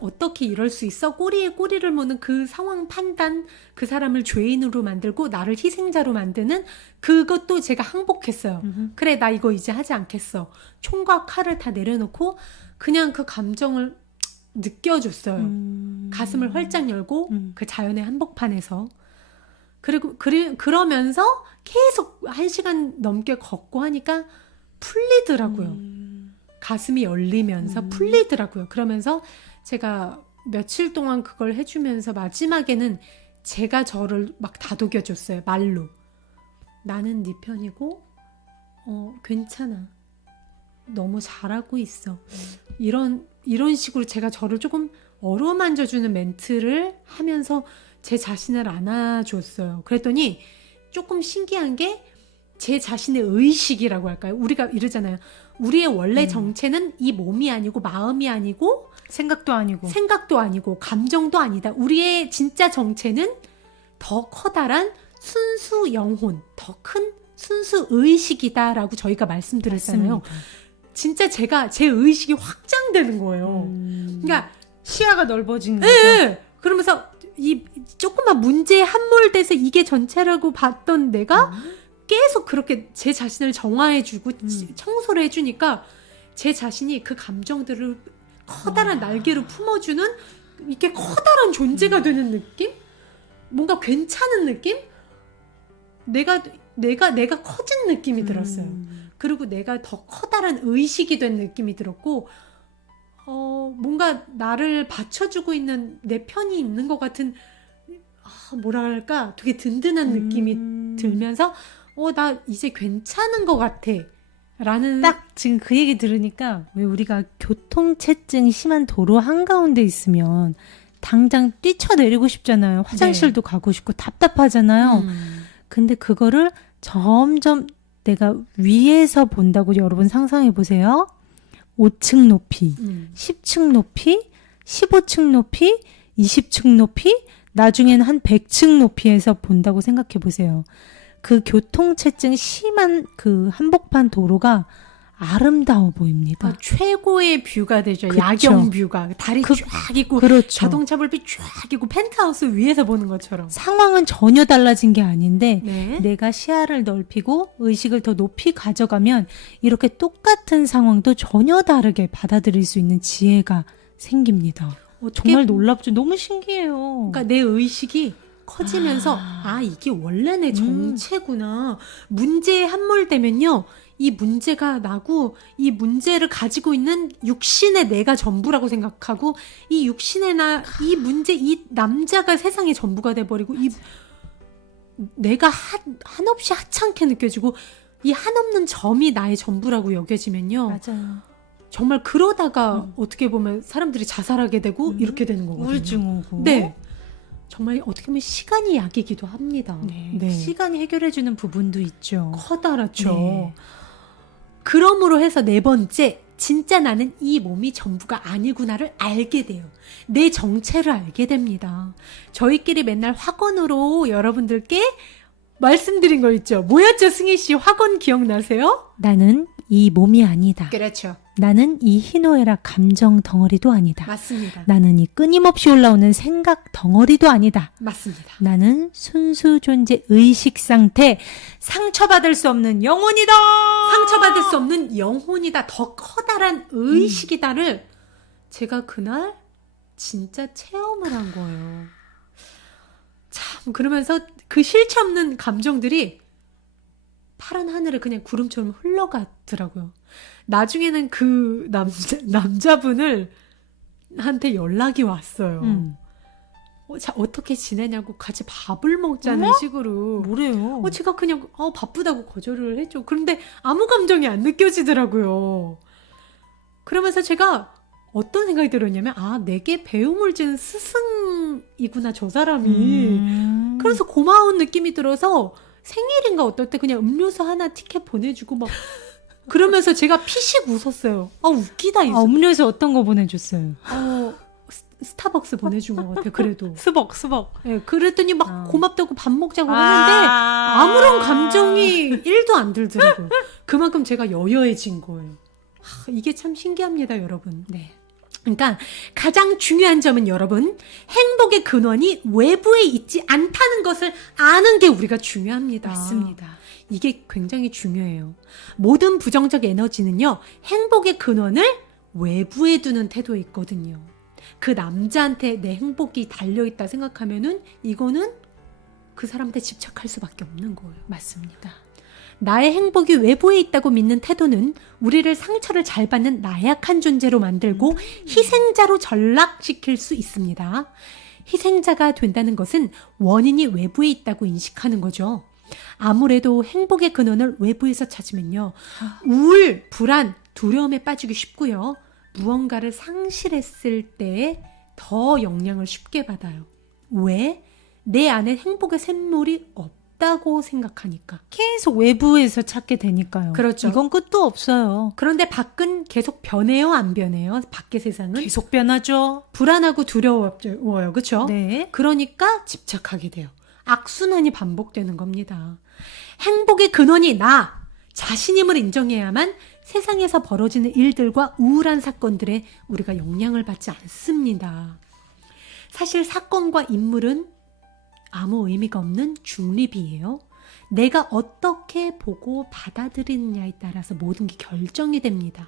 어떻게 이럴 수 있어? 꼬리에 꼬리를 무는 그 상황 판단, 그 사람을 죄인으로 만들고 나를 희생자로 만드는 그것도 제가 항복했어요. 그래, 나 이거 이제 하지 않겠어. 총과 칼을 다 내려놓고 그냥 그 감정을 느껴줬어요. 가슴을 활짝 열고 그 자연의 한복판에서. 그리고 그러면서 계속 1시간 넘게 걷고 하니까 풀리더라고요. 가슴이 열리면서 풀리더라고요. 그러면서 제가 며칠 동안 그걸 해주면서 마지막에는 제가 저를 막 다독여줬어요. 말로. 나는 네 편이고 괜찮아. 너무 잘하고 있어. 이런 식으로 제가 저를 조금 어루만져주는 멘트를 하면서 제 자신을 안아줬어요. 그랬더니 조금 신기한 게 제 자신의 의식이라고 할까요? 우리가 이러잖아요. 우리의 원래 정체는 이 몸이 아니고 마음이 아니고 생각도 아니고 감정도 아니다. 우리의 진짜 정체는 더 커다란 순수 영혼, 더 큰 순수 의식이다라고 저희가 말씀드렸잖아요. 맞습니다. 진짜 제 의식이 확장되는 거예요. 그러니까 시야가 넓어지는 거죠. 네. 그러면서 이 조그만 문제에 함몰돼서 이게 전체라고 봤던 내가 계속 그렇게 제 자신을 정화해주고 청소를 해주니까 제 자신이 그 감정들을 커다란 날개로 품어주는 이렇게 커다란 존재가 되는 느낌? 뭔가 괜찮은 느낌? 내가 커진 느낌이 들었어요. 그리고 내가 더 커다란 의식이 된 느낌이 들었고 뭔가 나를 받쳐주고 있는 내 편이 있는 것 같은 뭐랄까 되게 든든한 느낌이 들면서 나 이제 괜찮은 것 같아 라는 딱 지금 그 얘기 들으니까 왜 우리가 교통체증이 심한 도로 한가운데 있으면 당장 뛰쳐내리고 싶잖아요. 화장실도 가고 싶고 답답하잖아요. 근데 그거를 점점 내가 위에서 본다고 여러분 상상해 보세요. 5층 높이, 10층 높이, 15층 높이, 20층 높이, 나중에는 한 100층 높이에서 본다고 생각해 보세요. 그 교통체증 심한 그 한복판 도로가 아름다워 보입니다. 최고의 뷰가 되죠. 그쵸. 야경 뷰가 달이 쫙 있고 그렇죠. 자동차 불빛 쫙 있고 펜트하우스 위에서 보는 것처럼. 상황은 전혀 달라진 게 아닌데 네. 내가 시야를 넓히고 의식을 더 높이 가져가면 이렇게 똑같은 상황도 전혀 다르게 받아들일 수 있는 지혜가 생깁니다. 정말 놀랍죠. 너무 신기해요. 그러니까 내 의식이 커지면서 이게 원래 내 정체구나. 문제에 함몰되면요. 이 문제가 나고 이 문제를 가지고 있는 육신의 내가 전부라고 생각하고 이 육신의 이 문제, 이 남자가 세상의 전부가 돼버리고 이 내가 한없이 하찮게 느껴지고 이 한없는 점이 나의 전부라고 여겨지면요. 맞아요. 정말 그러다가 어떻게 보면 사람들이 자살하게 되고 이렇게 되는 거거든요. 우울증 오고. 네. 정말 어떻게 보면 시간이 약이기도 합니다. 네. 시간이 해결해주는 부분도 있죠. 커다랗죠. 네. 그러므로 해서 4번째, 진짜 나는 이 몸이 전부가 아니구나를 알게 돼요. 내 정체를 알게 됩니다. 저희끼리 맨날 학원으로 여러분들께 말씀드린 거 있죠. 뭐였죠, 승희 씨? 학원 기억나세요? 나는 이 몸이 아니다. 그렇죠. 나는 이 희노애락 감정 덩어리도 아니다. 맞습니다. 나는 이 끊임없이 올라오는 생각 덩어리도 아니다. 맞습니다. 나는 순수 존재 의식 상태, 상처받을 수 없는 영혼이다. 상처받을 수 없는 영혼이다. 더 커다란 의식이다를 제가 그날 진짜 체험을 한 거예요. 참, 그러면서 그 실체 없는 감정들이 파란 하늘을 그냥 구름처럼 흘러가더라고요. 나중에는 그 남자분을 한테 연락이 왔어요. 어떻게 지내냐고 같이 밥을 먹자는 어머? 식으로. 뭐래요? 제가 그냥 바쁘다고 거절을 했죠. 그런데 아무 감정이 안 느껴지더라고요. 그러면서 제가 어떤 생각이 들었냐면 내게 배움을 준 스승이구나 저 사람이. 그래서 고마운 느낌이 들어서 생일인가 어떨 때 그냥 음료수 하나 티켓 보내주고 막 그러면서 제가 피식 웃었어요. 웃기다 이 음료수 어떤 거 보내줬어요? 스타벅스 보내준 것 같아요. 그래도. 수벅. 네, 그랬더니 막 고맙다고 밥 먹자고 하는데 아무런 감정이 1도 안 들더라고요. 그만큼 제가 여여해진 거예요. 이게 참 신기합니다, 여러분. 네. 그러니까 가장 중요한 점은 여러분, 행복의 근원이 외부에 있지 않다는 것을 아는 게 우리가 중요합니다. 맞습니다. 이게 굉장히 중요해요. 모든 부정적 에너지는요, 행복의 근원을 외부에 두는 태도에 있거든요. 그 남자한테 내 행복이 달려있다 생각하면은 이거는 그 사람한테 집착할 수밖에 없는 거예요. 맞습니다. 나의 행복이 외부에 있다고 믿는 태도는 우리를 상처를 잘 받는 나약한 존재로 만들고 희생자로 전락시킬 수 있습니다. 희생자가 된다는 것은 원인이 외부에 있다고 인식하는 거죠. 아무래도 행복의 근원을 외부에서 찾으면요, 우울, 불안, 두려움에 빠지기 쉽고요, 무언가를 상실했을 때 더 영향을 쉽게 받아요. 왜? 내 안에 행복의 샘물이 없다고 생각하니까. 계속 외부에서 찾게 되니까요. 그렇죠. 이건 끝도 없어요. 그런데 밖은 계속 변해요, 안 변해요? 밖의 세상은 계속 변하죠. 불안하고 두려워요, 그렇죠? 네. 그러니까 집착하게 돼요. 악순환이 반복되는 겁니다. 행복의 근원이 나 자신임을 인정해야만 세상에서 벌어지는 일들과 우울한 사건들에 우리가 영향을 받지 않습니다. 사실 사건과 인물은 아무 의미가 없는 중립이에요. 내가 어떻게 보고 받아들이느냐에 따라서 모든 게 결정이 됩니다.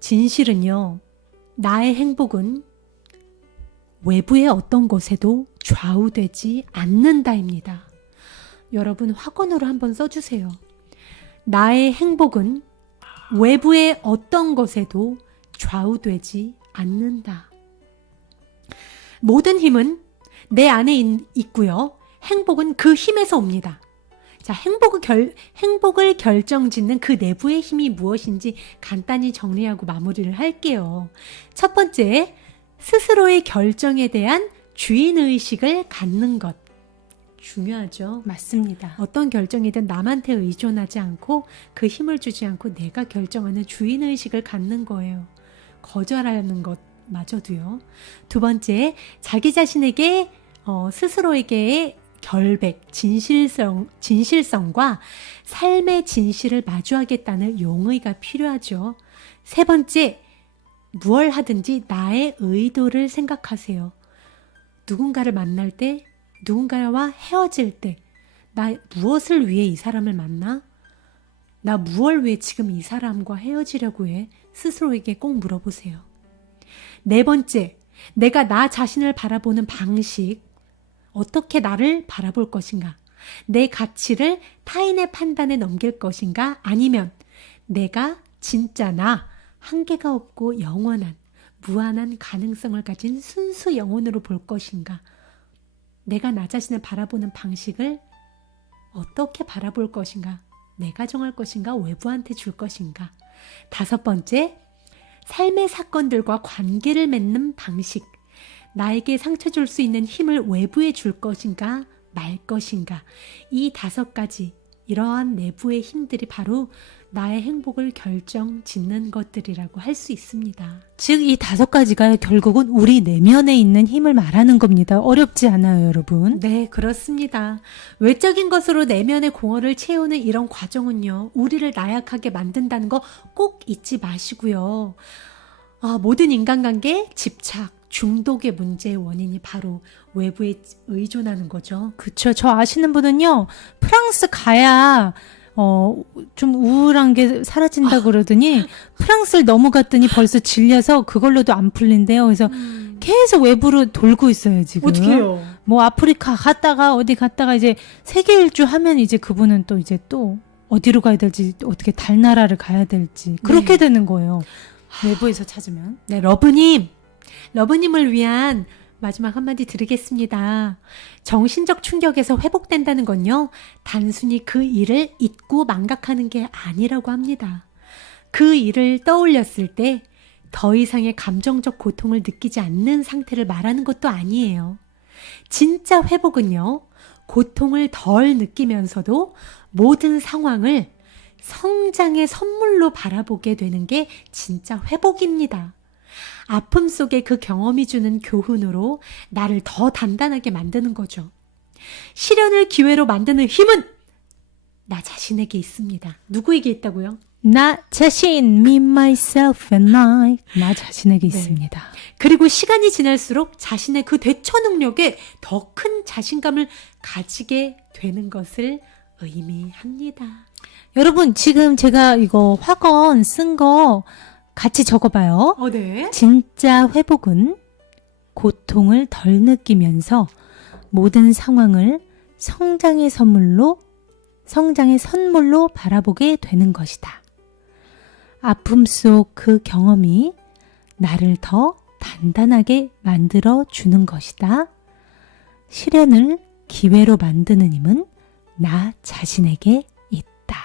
진실은요, 나의 행복은 외부의 어떤 것에도 좌우되지 않는다입니다. 여러분, 확언으로 한번 써주세요. 나의 행복은 외부의 어떤 것에도 좌우되지 않는다. 모든 힘은 내 안에 있고요. 행복은 그 힘에서 옵니다. 자, 행복을 결정짓는 그 내부의 힘이 무엇인지 간단히 정리하고 마무리를 할게요. 첫 번째, 스스로의 결정에 대한 주인의식을 갖는 것. 중요하죠. 맞습니다. 어떤 결정이든 남한테 의존하지 않고 그 힘을 주지 않고 내가 결정하는 주인의식을 갖는 거예요. 거절하는 것마저도요. 두 번째, 자기 자신에게 스스로에게의 결백, 진실성과 삶의 진실을 마주하겠다는 용의가 필요하죠. 세 번째, 무얼 하든지 나의 의도를 생각하세요. 누군가를 만날 때, 누군가와 헤어질 때, 나 무엇을 위해 이 사람을 만나? 나 무엇을 위해 지금 이 사람과 헤어지려고 해? 스스로에게 꼭 물어보세요. 네 번째, 내가 나 자신을 바라보는 방식, 어떻게 나를 바라볼 것인가? 내 가치를 타인의 판단에 넘길 것인가? 아니면 내가 진짜 나, 한계가 없고 영원한, 무한한 가능성을 가진 순수 영혼으로 볼 것인가? 내가 나 자신을 바라보는 방식을 어떻게 바라볼 것인가? 내가 정할 것인가? 외부한테 줄 것인가? 다섯 번째, 삶의 사건들과 관계를 맺는 방식. 나에게 상처 줄 수 있는 힘을 외부에 줄 것인가? 말 것인가? 이 다섯 가지, 이러한 내부의 힘들이 바로 나의 행복을 결정짓는 것들이라고 할 수 있습니다. 즉, 이 다섯 가지가 결국은 우리 내면에 있는 힘을 말하는 겁니다. 어렵지 않아요, 여러분. 네, 그렇습니다. 외적인 것으로 내면의 공허를 채우는 이런 과정은요, 우리를 나약하게 만든다는 거 꼭 잊지 마시고요. 모든 인간관계, 집착, 중독의 문제의 원인이 바로 외부에 의존하는 거죠. 그쵸. 저 아시는 분은요, 프랑스 가야 좀 우울한 게 사라진다 그러더니 프랑스를 넘어갔더니 벌써 질려서 그걸로도 안 풀린대요. 그래서 계속 외부로 돌고 있어요, 지금. 어떻게 해요? 뭐 아프리카 갔다가 어디 갔다가 이제 세계 일주 하면 이제 그분은 또 이제 또 어디로 가야 될지, 어떻게 달나라를 가야 될지 그렇게 되는 거예요. 외부에서 찾으면. 네, 러브님을 위한 마지막 한마디 드리겠습니다. 정신적 충격에서 회복된다는 건요, 단순히 그 일을 잊고 망각하는 게 아니라고 합니다. 그 일을 떠올렸을 때 더 이상의 감정적 고통을 느끼지 않는 상태를 말하는 것도 아니에요. 진짜 회복은요, 고통을 덜 느끼면서도 모든 상황을 성장의 선물로 바라보게 되는 게 진짜 회복입니다. 아픔 속에 그 경험이 주는 교훈으로 나를 더 단단하게 만드는 거죠. 시련을 기회로 만드는 힘은 나 자신에게 있습니다. 누구에게 있다고요? 나 자신, me, myself and I. 나 자신에게 있습니다. 그리고 시간이 지날수록 자신의 그 대처 능력에 더 큰 자신감을 가지게 되는 것을 의미합니다. 여러분, 지금 제가 이거 확언 쓴 거 같이 적어봐요. 네. 진짜 회복은 고통을 덜 느끼면서 모든 상황을 성장의 선물로 바라보게 되는 것이다. 아픔 속 그 경험이 나를 더 단단하게 만들어 주는 것이다. 시련을 기회로 만드는 힘은 나 자신에게 있다.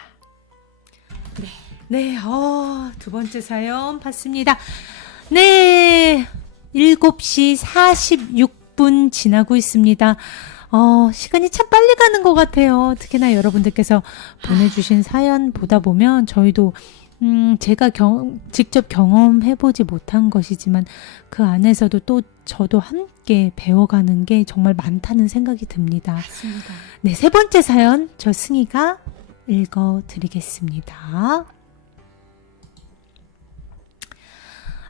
네, 두 번째 사연 봤습니다. 네, 7시 46분 지나고 있습니다. 시간이 참 빨리 가는 것 같아요. 특히나 여러분들께서 보내주신 사연 보다 보면 저희도 제가 직접 경험해보지 못한 것이지만 그 안에서도 또 저도 함께 배워가는 게 정말 많다는 생각이 듭니다. 맞습니다. 네, 세 번째 사연 저 승희가 읽어드리겠습니다.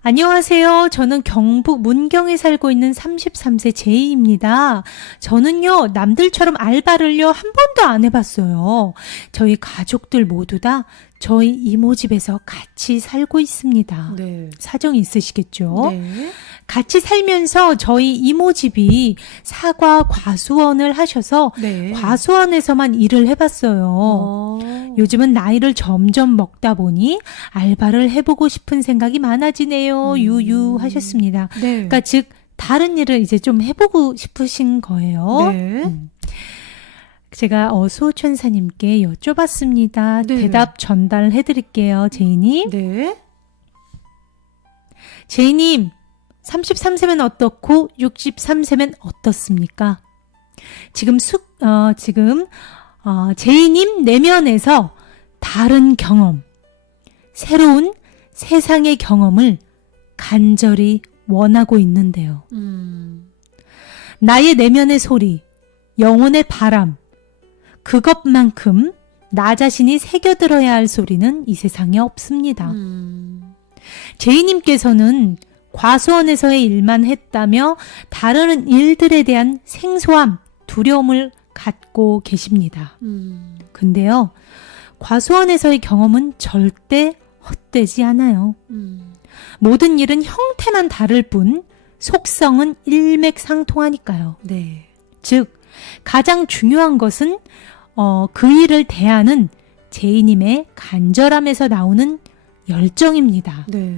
안녕하세요. 저는 경북 문경에 살고 있는 33세 제이입니다. 저는요, 남들처럼 알바를요, 한 번도 안 해봤어요. 저희 가족들 모두 다 저희 이모 집에서 같이 살고 있습니다. 네. 사정이 있으시겠죠? 네. 같이 살면서 저희 이모 집이 사과 과수원을 하셔서 네. 과수원에서만 일을 해봤어요. 요즘은 나이를 점점 먹다 보니 알바를 해보고 싶은 생각이 많아지네요. 유유 하셨습니다. 네. 그러니까 즉 다른 일을 이제 좀 해보고 싶으신 거예요. 네. 제가 어수천사님께 여쭤봤습니다. 네. 대답 전달해드릴게요. 제이님. 네. 제이님, 33세면 어떻고 63세면 어떻습니까? 지금 제이님 내면에서 다른 경험, 새로운 세상의 경험을 간절히 원하고 있는데요. 나의 내면의 소리, 영혼의 바람, 그것만큼 나 자신이 새겨들어야 할 소리는 이 세상에 없습니다. 제이님께서는 과수원에서의 일만 했다며 다른 일들에 대한 생소함, 두려움을 갖고 계십니다. 근데요, 과수원에서의 경험은 절대 헛되지 않아요. 모든 일은 형태만 다를 뿐 속성은 일맥상통하니까요. 네. 즉, 가장 중요한 것은 그 일을 대하는 제이님의 간절함에서 나오는 열정입니다. 네.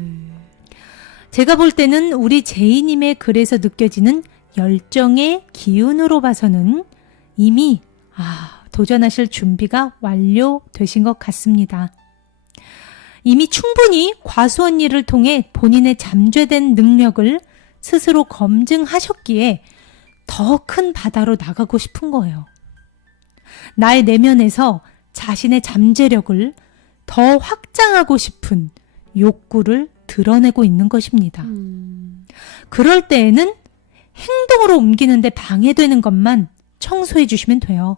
제가 볼 때는 우리 제이님의 글에서 느껴지는 열정의 기운으로 봐서는 이미 도전하실 준비가 완료되신 것 같습니다. 이미 충분히 과수원 일을 통해 본인의 잠재된 능력을 스스로 검증하셨기에 더 큰 바다로 나가고 싶은 거예요. 나의 내면에서 자신의 잠재력을 더 확장하고 싶은 욕구를 드러내고 있는 것입니다. 그럴 때에는 행동으로 옮기는데 방해되는 것만 청소해 주시면 돼요.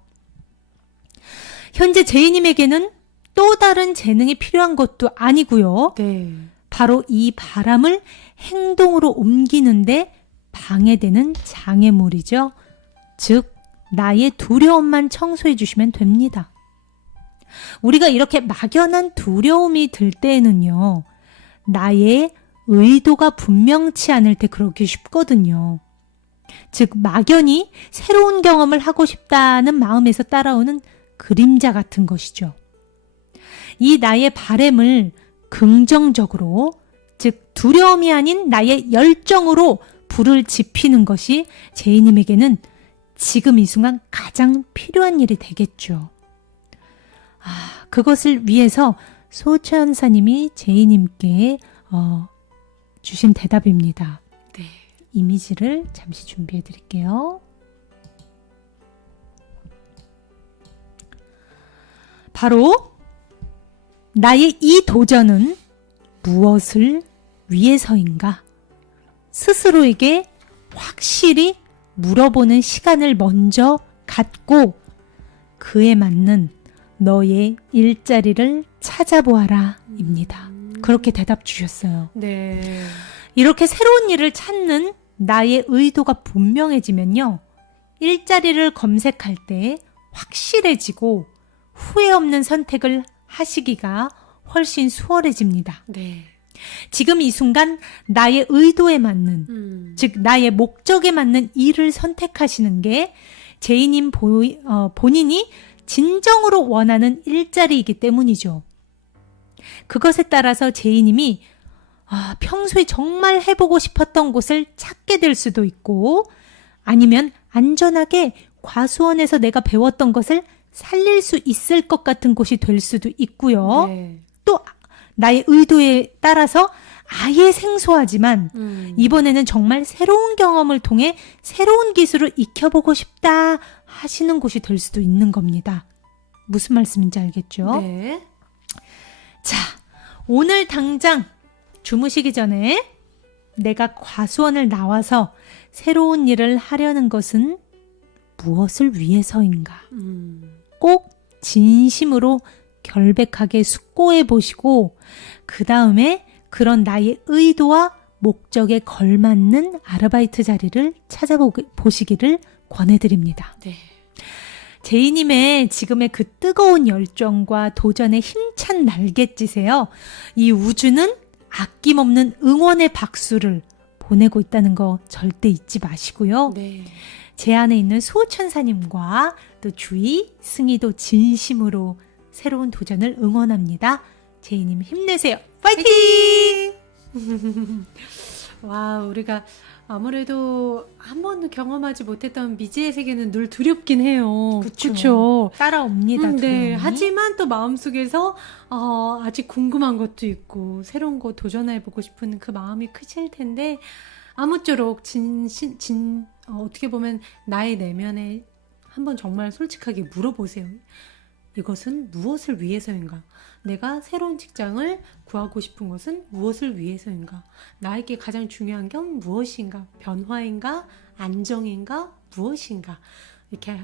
현재 제이님에게는 또 다른 재능이 필요한 것도 아니고요. 네. 바로 이 바람을 행동으로 옮기는데 방해되는 장애물이죠. 즉, 나의 두려움만 청소해 주시면 됩니다. 우리가 이렇게 막연한 두려움이 들 때에는요, 나의 의도가 분명치 않을 때 그러기 쉽거든요. 즉 막연히 새로운 경험을 하고 싶다는 마음에서 따라오는 그림자 같은 것이죠. 이 나의 바램을 긍정적으로, 즉 두려움이 아닌 나의 열정으로 불을 지피는 것이 제이님에게는 지금 이 순간 가장 필요한 일이 되겠죠. 그것을 위해서 소천사님이 제이님께 주신 대답입니다. 네. 이미지를 잠시 준비해 드릴게요. 바로 나의 이 도전은 무엇을 위해서인가? 스스로에게 확실히 물어보는 시간을 먼저 갖고 그에 맞는 너의 일자리를 찾아보아라 입니다. 그렇게 대답 주셨어요. 네. 이렇게 새로운 일을 찾는 나의 의도가 분명해지면요. 일자리를 검색할 때 확실해지고 후회 없는 선택을 하시기가 훨씬 수월해집니다. 네. 지금 이 순간 나의 의도에 맞는, 즉 나의 목적에 맞는 일을 선택하시는 게 제이님 본인이 진정으로 원하는 일자리이기 때문이죠. 그것에 따라서 제이님이 평소에 정말 해보고 싶었던 곳을 찾게 될 수도 있고, 아니면 안전하게 과수원에서 내가 배웠던 것을 살릴 수 있을 것 같은 곳이 될 수도 있고요. 네. 또 나의 의도에 따라서 아예 생소하지만 이번에는 정말 새로운 경험을 통해 새로운 기술을 익혀보고 싶다 하시는 곳이 될 수도 있는 겁니다. 무슨 말씀인지 알겠죠? 네. 자, 오늘 당장 주무시기 전에 내가 과수원을 나와서 새로운 일을 하려는 것은 무엇을 위해서인가? 꼭 진심으로 결백하게 숙고해 보시고 그 다음에 그런 나의 의도와 목적에 걸맞는 아르바이트 자리를 찾아보시기를 권해드립니다. 네. 제이님의 지금의 그 뜨거운 열정과 도전의 힘찬 날갯짓에요. 이 우주는 아낌없는 응원의 박수를 보내고 있다는 거 절대 잊지 마시고요. 네. 제 안에 있는 수호천사님과 또 주위 승희도 진심으로 새로운 도전을 응원합니다. 제이님 힘내세요. 파이팅! 와, 우리가 아무래도 한 번도 경험하지 못했던 미지의 세계는 늘 두렵긴 해요. 그쵸. 그쵸? 따라옵니다. 네. 두려움이. 하지만 또 마음속에서 아직 궁금한 것도 있고 새로운 거 도전해보고 싶은 그 마음이 크실 텐데 아무쪼록 어떻게 보면 나의 내면에 한번 정말 솔직하게 물어보세요. 이것은 무엇을 위해서인가? 내가 새로운 직장을 구하고 싶은 것은 무엇을 위해서인가? 나에게 가장 중요한 건 무엇인가? 변화인가? 안정인가? 무엇인가? 이렇게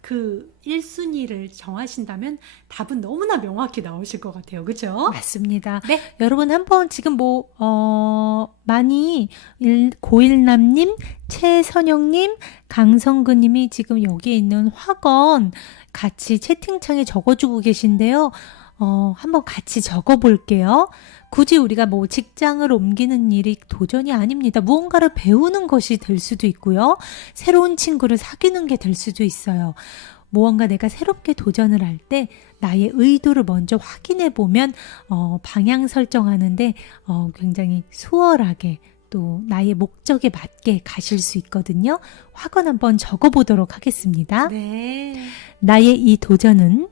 그 1순위를 정하신다면 답은 너무나 명확히 나오실 것 같아요. 그렇죠? 맞습니다. 네. 여러분 한번 지금 많이 고일남님, 최선영님, 강성근님이 지금 여기에 있는 학원 같이 채팅창에 적어주고 계신데요. 한번 같이 적어볼게요. 굳이 우리가 뭐 직장을 옮기는 일이 도전이 아닙니다. 무언가를 배우는 것이 될 수도 있고요. 새로운 친구를 사귀는 게 될 수도 있어요. 무언가 내가 새롭게 도전을 할 때 나의 의도를 먼저 확인해 보면 방향 설정하는데 굉장히 수월하게 또 나의 목적에 맞게 가실 수 있거든요. 학원 한번 적어보도록 하겠습니다. 네. 나의 이 도전은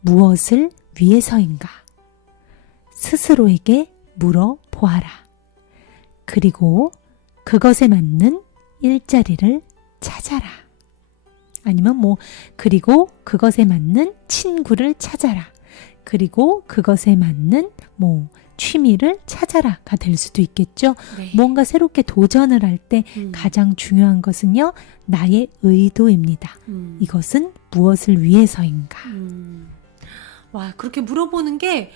무엇을 위해서인가? 스스로에게 물어보아라. 그리고 그것에 맞는 일자리를 찾아라. 아니면 그리고 그것에 맞는 친구를 찾아라. 그리고 그것에 맞는 취미를 찾아라가 될 수도 있겠죠. 네. 뭔가 새롭게 도전을 할 때 가장 중요한 것은요, 나의 의도입니다. 이것은 무엇을 위해서인가? 와, 그렇게 물어보는 게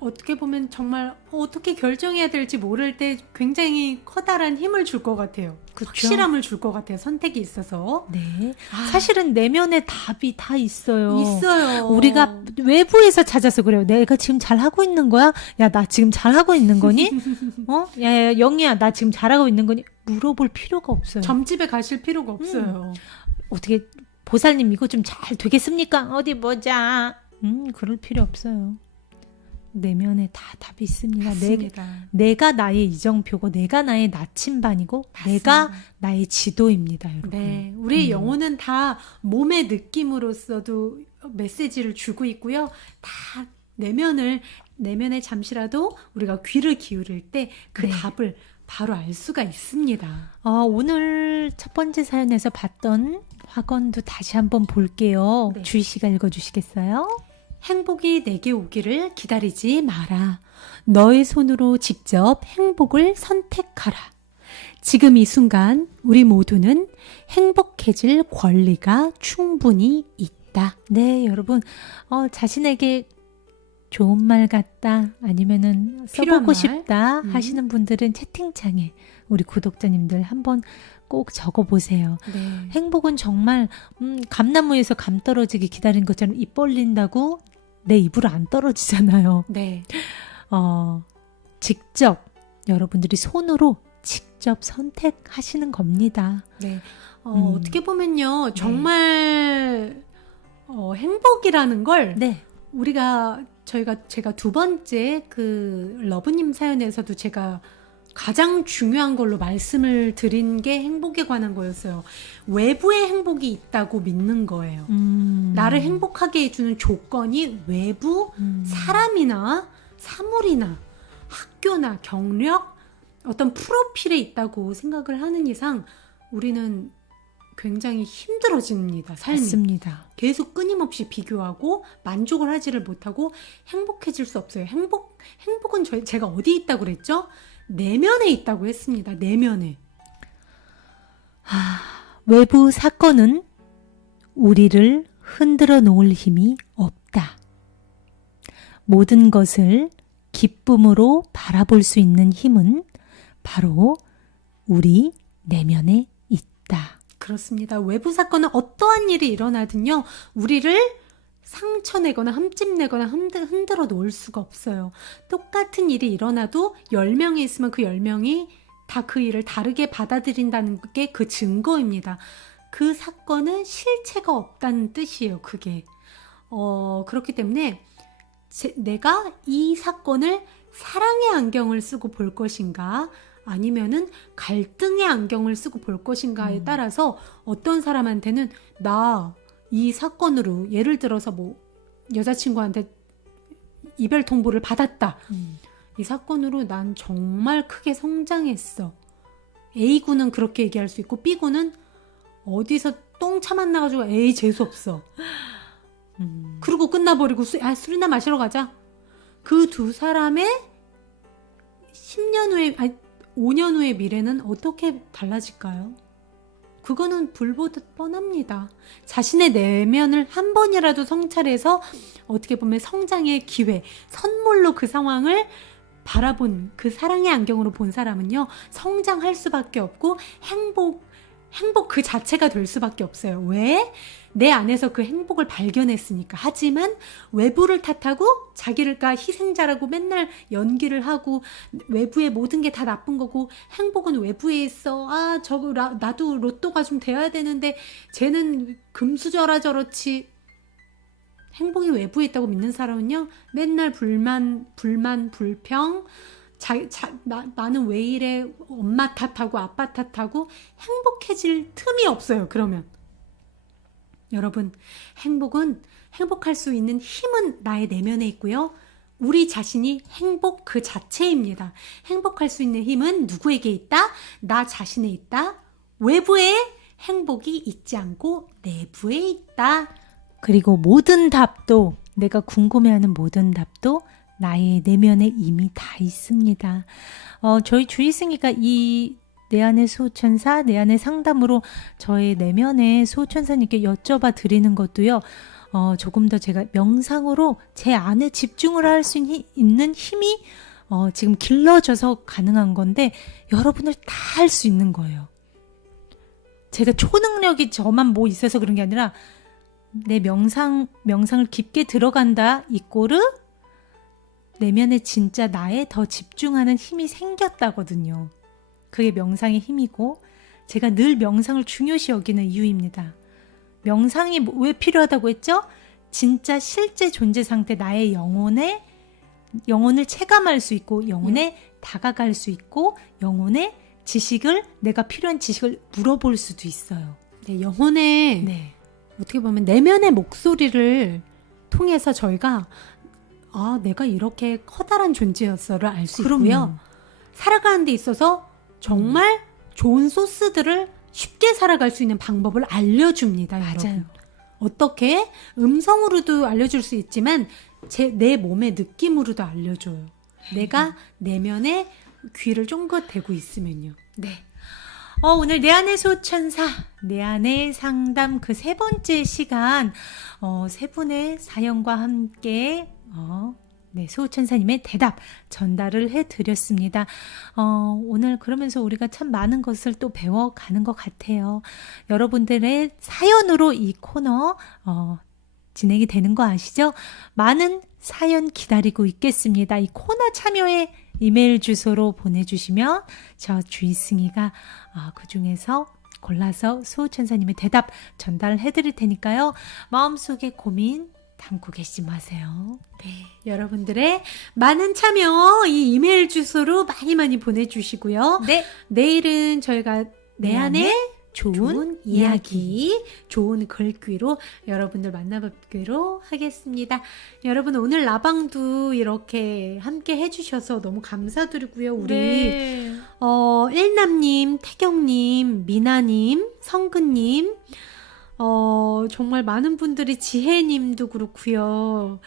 어떻게 보면 정말 어떻게 결정해야 될지 모를 때 굉장히 커다란 힘을 줄 것 같아요. 그쵸? 확실함을 줄 것 같아요. 선택이 있어서. 네. 아, 사실은 내면의 답이 다 있어요. 있어요. 우리가 외부에서 찾아서 그래요. 내가 지금 잘하고 있는 거야? 야, 나 지금 잘하고 있는 거니? 야, 영희야, 나 지금 잘하고 있는 거니? 물어볼 필요가 없어요. 점집에 가실 필요가 없어요. 어떻게, 보살님 이거 좀 잘 되겠습니까? 어디 보자. 그럴 필요 없어요. 내면에 다 답이 있습니다. 맞습니다. 내가 나의 이정표고, 내가 나의 나침반이고, 내가 나의 지도입니다, 여러분. 네, 우리 영혼은 다 몸의 느낌으로서도 메시지를 주고 있고요. 다 내면에 잠시라도 우리가 귀를 기울일 때 그 네. 답을 바로 알 수가 있습니다. 오늘 첫 번째 사연에서 봤던 화건도 다시 한번 볼게요. 네. 주희 씨가 읽어주시겠어요? 행복이 내게 오기를 기다리지 마라. 너의 손으로 직접 행복을 선택하라. 지금 이 순간 우리 모두는 행복해질 권리가 충분히 있다. 네, 여러분, 자신에게 좋은 말 같다, 아니면은 필요한 써보고 말? 싶다 하시는 분들은 채팅창에 우리 구독자님들 한번 꼭 적어보세요. 네. 행복은 정말 감나무에서 감 떨어지기 기다린 것처럼 입 벌린다고 내 입으로 안 떨어지잖아요. 네. 직접 여러분들이 손으로 직접 선택하시는 겁니다. 네. 어떻게 보면요. 정말 행복이라는 걸 네. 제가 두 번째 그 러브님 사연에서도 제가 가장 중요한 걸로 말씀을 드린 게 행복에 관한 거였어요. 외부의 행복이 있다고 믿는 거예요. 나를 행복하게 해주는 조건이 외부 사람이나 사물이나 학교나 경력, 어떤 프로필에 있다고 생각을 하는 이상 우리는 굉장히 힘들어집니다. 삶이. 맞습니다. 계속 끊임없이 비교하고 만족을 하지를 못하고 행복해질 수 없어요. 행복은 제가 어디 있다고 그랬죠? 내면에 있다고 했습니다. 내면에. 외부 사건은 우리를 흔들어 놓을 힘이 없다. 모든 것을 기쁨으로 바라볼 수 있는 힘은 바로 우리 내면에 있다. 그렇습니다. 외부 사건은 어떠한 일이 일어나든요. 우리를 상처내거나 흠집내거나 흔들어 놓을 수가 없어요. 똑같은 일이 일어나도 10명이 있으면 그 10명이 다 그 일을 다르게 받아들인다는 게 그 증거입니다. 그 사건은 실체가 없다는 뜻이에요. 그게. 그렇기 때문에 내가 이 사건을 사랑의 안경을 쓰고 볼 것인가 아니면은 갈등의 안경을 쓰고 볼 것인가에 따라서 어떤 사람한테는 나 이 사건으로 예를 들어서 뭐 여자친구한테 이별 통보를 받았다. 이 사건으로 난 정말 크게 성장했어. A군은 그렇게 얘기할 수 있고 B군은 어디서 똥차 만나가지고 에이 재수없어. 그러고 끝나버리고 술이나 마시러 가자. 그 두 사람의 10년 후에 5년 후의 미래는 어떻게 달라질까요? 그거는 불보듯 뻔합니다. 자신의 내면을 한 번이라도 성찰해서 어떻게 보면 성장의 기회, 선물로 그 상황을 바라본 그 사랑의 안경으로 본 사람은요. 성장할 수밖에 없고 행복 그 자체가 될 수밖에 없어요. 왜? 내 안에서 그 행복을 발견했으니까. 하지만 외부를 탓하고 자기가 희생자라고 맨날 연기를 하고 외부의 모든 게 다 나쁜 거고 행복은 외부에 있어. 나도 로또가 좀 돼야 되는데 쟤는 금수저라 저렇지. 행복이 외부에 있다고 믿는 사람은요. 맨날 불만, 불평, 나는 왜 이래, 엄마 탓하고 아빠 탓하고 행복해질 틈이 없어요. 그러면 여러분, 행복할 수 있는 힘은 나의 내면에 있고요. 우리 자신이 행복 그 자체입니다. 행복할 수 있는 힘은 누구에게 있다? 나 자신에 있다. 외부에 행복이 있지 않고 내부에 있다. 그리고 모든 답도, 내가 궁금해하는 모든 답도 나의 내면에 이미 다 있습니다. 저희 주희승이가 이 내 안의 수호천사, 내 안의 상담으로 저의 내면의 수호천사님께 여쭤봐 드리는 것도요. 조금 더 제가 명상으로 제 안에 집중을 할 수 있는 힘이 지금 길러져서 가능한 건데 여러분을 다 할 수 있는 거예요. 제가 초능력이 저만 뭐 있어서 그런 게 아니라 내 명상을 깊게 들어간다 이꼬르 내면에 진짜 나에 더 집중하는 힘이 생겼다거든요. 그게 명상의 힘이고 제가 늘 명상을 중요시 여기는 이유입니다. 명상이 왜 필요하다고 했죠? 진짜 실제 존재 상태 나의 영혼을 체감할 수 있고 영혼에 다가갈 수 있고 영혼의 지식을 내가 필요한 지식을 물어볼 수도 있어요. 네, 영혼의 네. 어떻게 보면 내면의 목소리를 통해서 저희가 내가 이렇게 커다란 존재였어를 알 수 있고요. 살아가는 데 있어서 정말 좋은 소스들을 쉽게 살아갈 수 있는 방법을 알려줍니다. 맞아요. 여러분. 어떻게 음성으로도 알려줄 수 있지만 내 몸의 느낌으로도 알려줘요. 내가 내면에 귀를 쫑긋 대고 있으면요. 네. 오늘 내 안의 소천사, 내 안의 상담 그 세 번째 시간, 세 분의 사연과 함께, 네, 소천사님의 대답 전달을 해드렸습니다. 오늘 그러면서 우리가 참 많은 것을 또 배워가는 것 같아요. 여러분들의 사연으로 이 코너, 진행이 되는 거 아시죠? 많은 사연 기다리고 있겠습니다. 이 코너 참여에 이메일 주소로 보내주시면 저 주희승이가 그 중에서 골라서 수호천사님의 대답 전달해 드릴 테니까요. 마음속에 고민 담고 계시지 마세요. 네, 여러분들의 많은 참여 이 이메일 주소로 많이 보내주시고요. 네, 내일은 저희가 내 안에 좋은 이야기, 좋은 글귀로 여러분들 만나뵙기로 하겠습니다. 여러분 오늘 라방도 이렇게 함께 해주셔서 너무 감사드리고요. 우리 네. 일남님, 태경님, 미나님, 성근님, 정말 많은 분들이 지혜님도 그렇고요.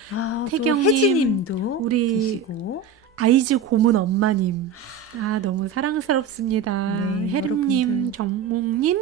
태경님, 혜지님도 우리 계시고. 아이즈 고문 엄마님. 너무 사랑스럽습니다. 네, 혜림님, 여러분들. 정몽님,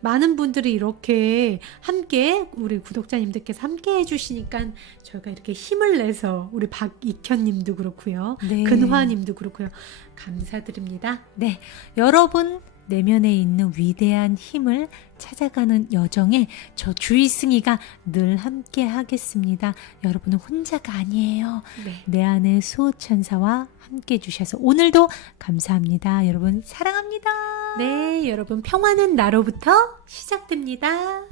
많은 분들이 이렇게 함께, 우리 구독자님들께서 함께 해주시니까 저희가 이렇게 힘을 내서, 우리 박익현님도 그렇고요. 네. 근화님도 그렇고요. 감사드립니다. 네, 여러분 내면에 있는 위대한 힘을 찾아가는 여정에 저 주희승이가 늘 함께 하겠습니다. 여러분은 혼자가 아니에요. 네. 내 안의 수호천사와 함께 해주셔서 오늘도 감사합니다. 여러분 사랑합니다. 네, 여러분 평화는 나로부터 시작됩니다.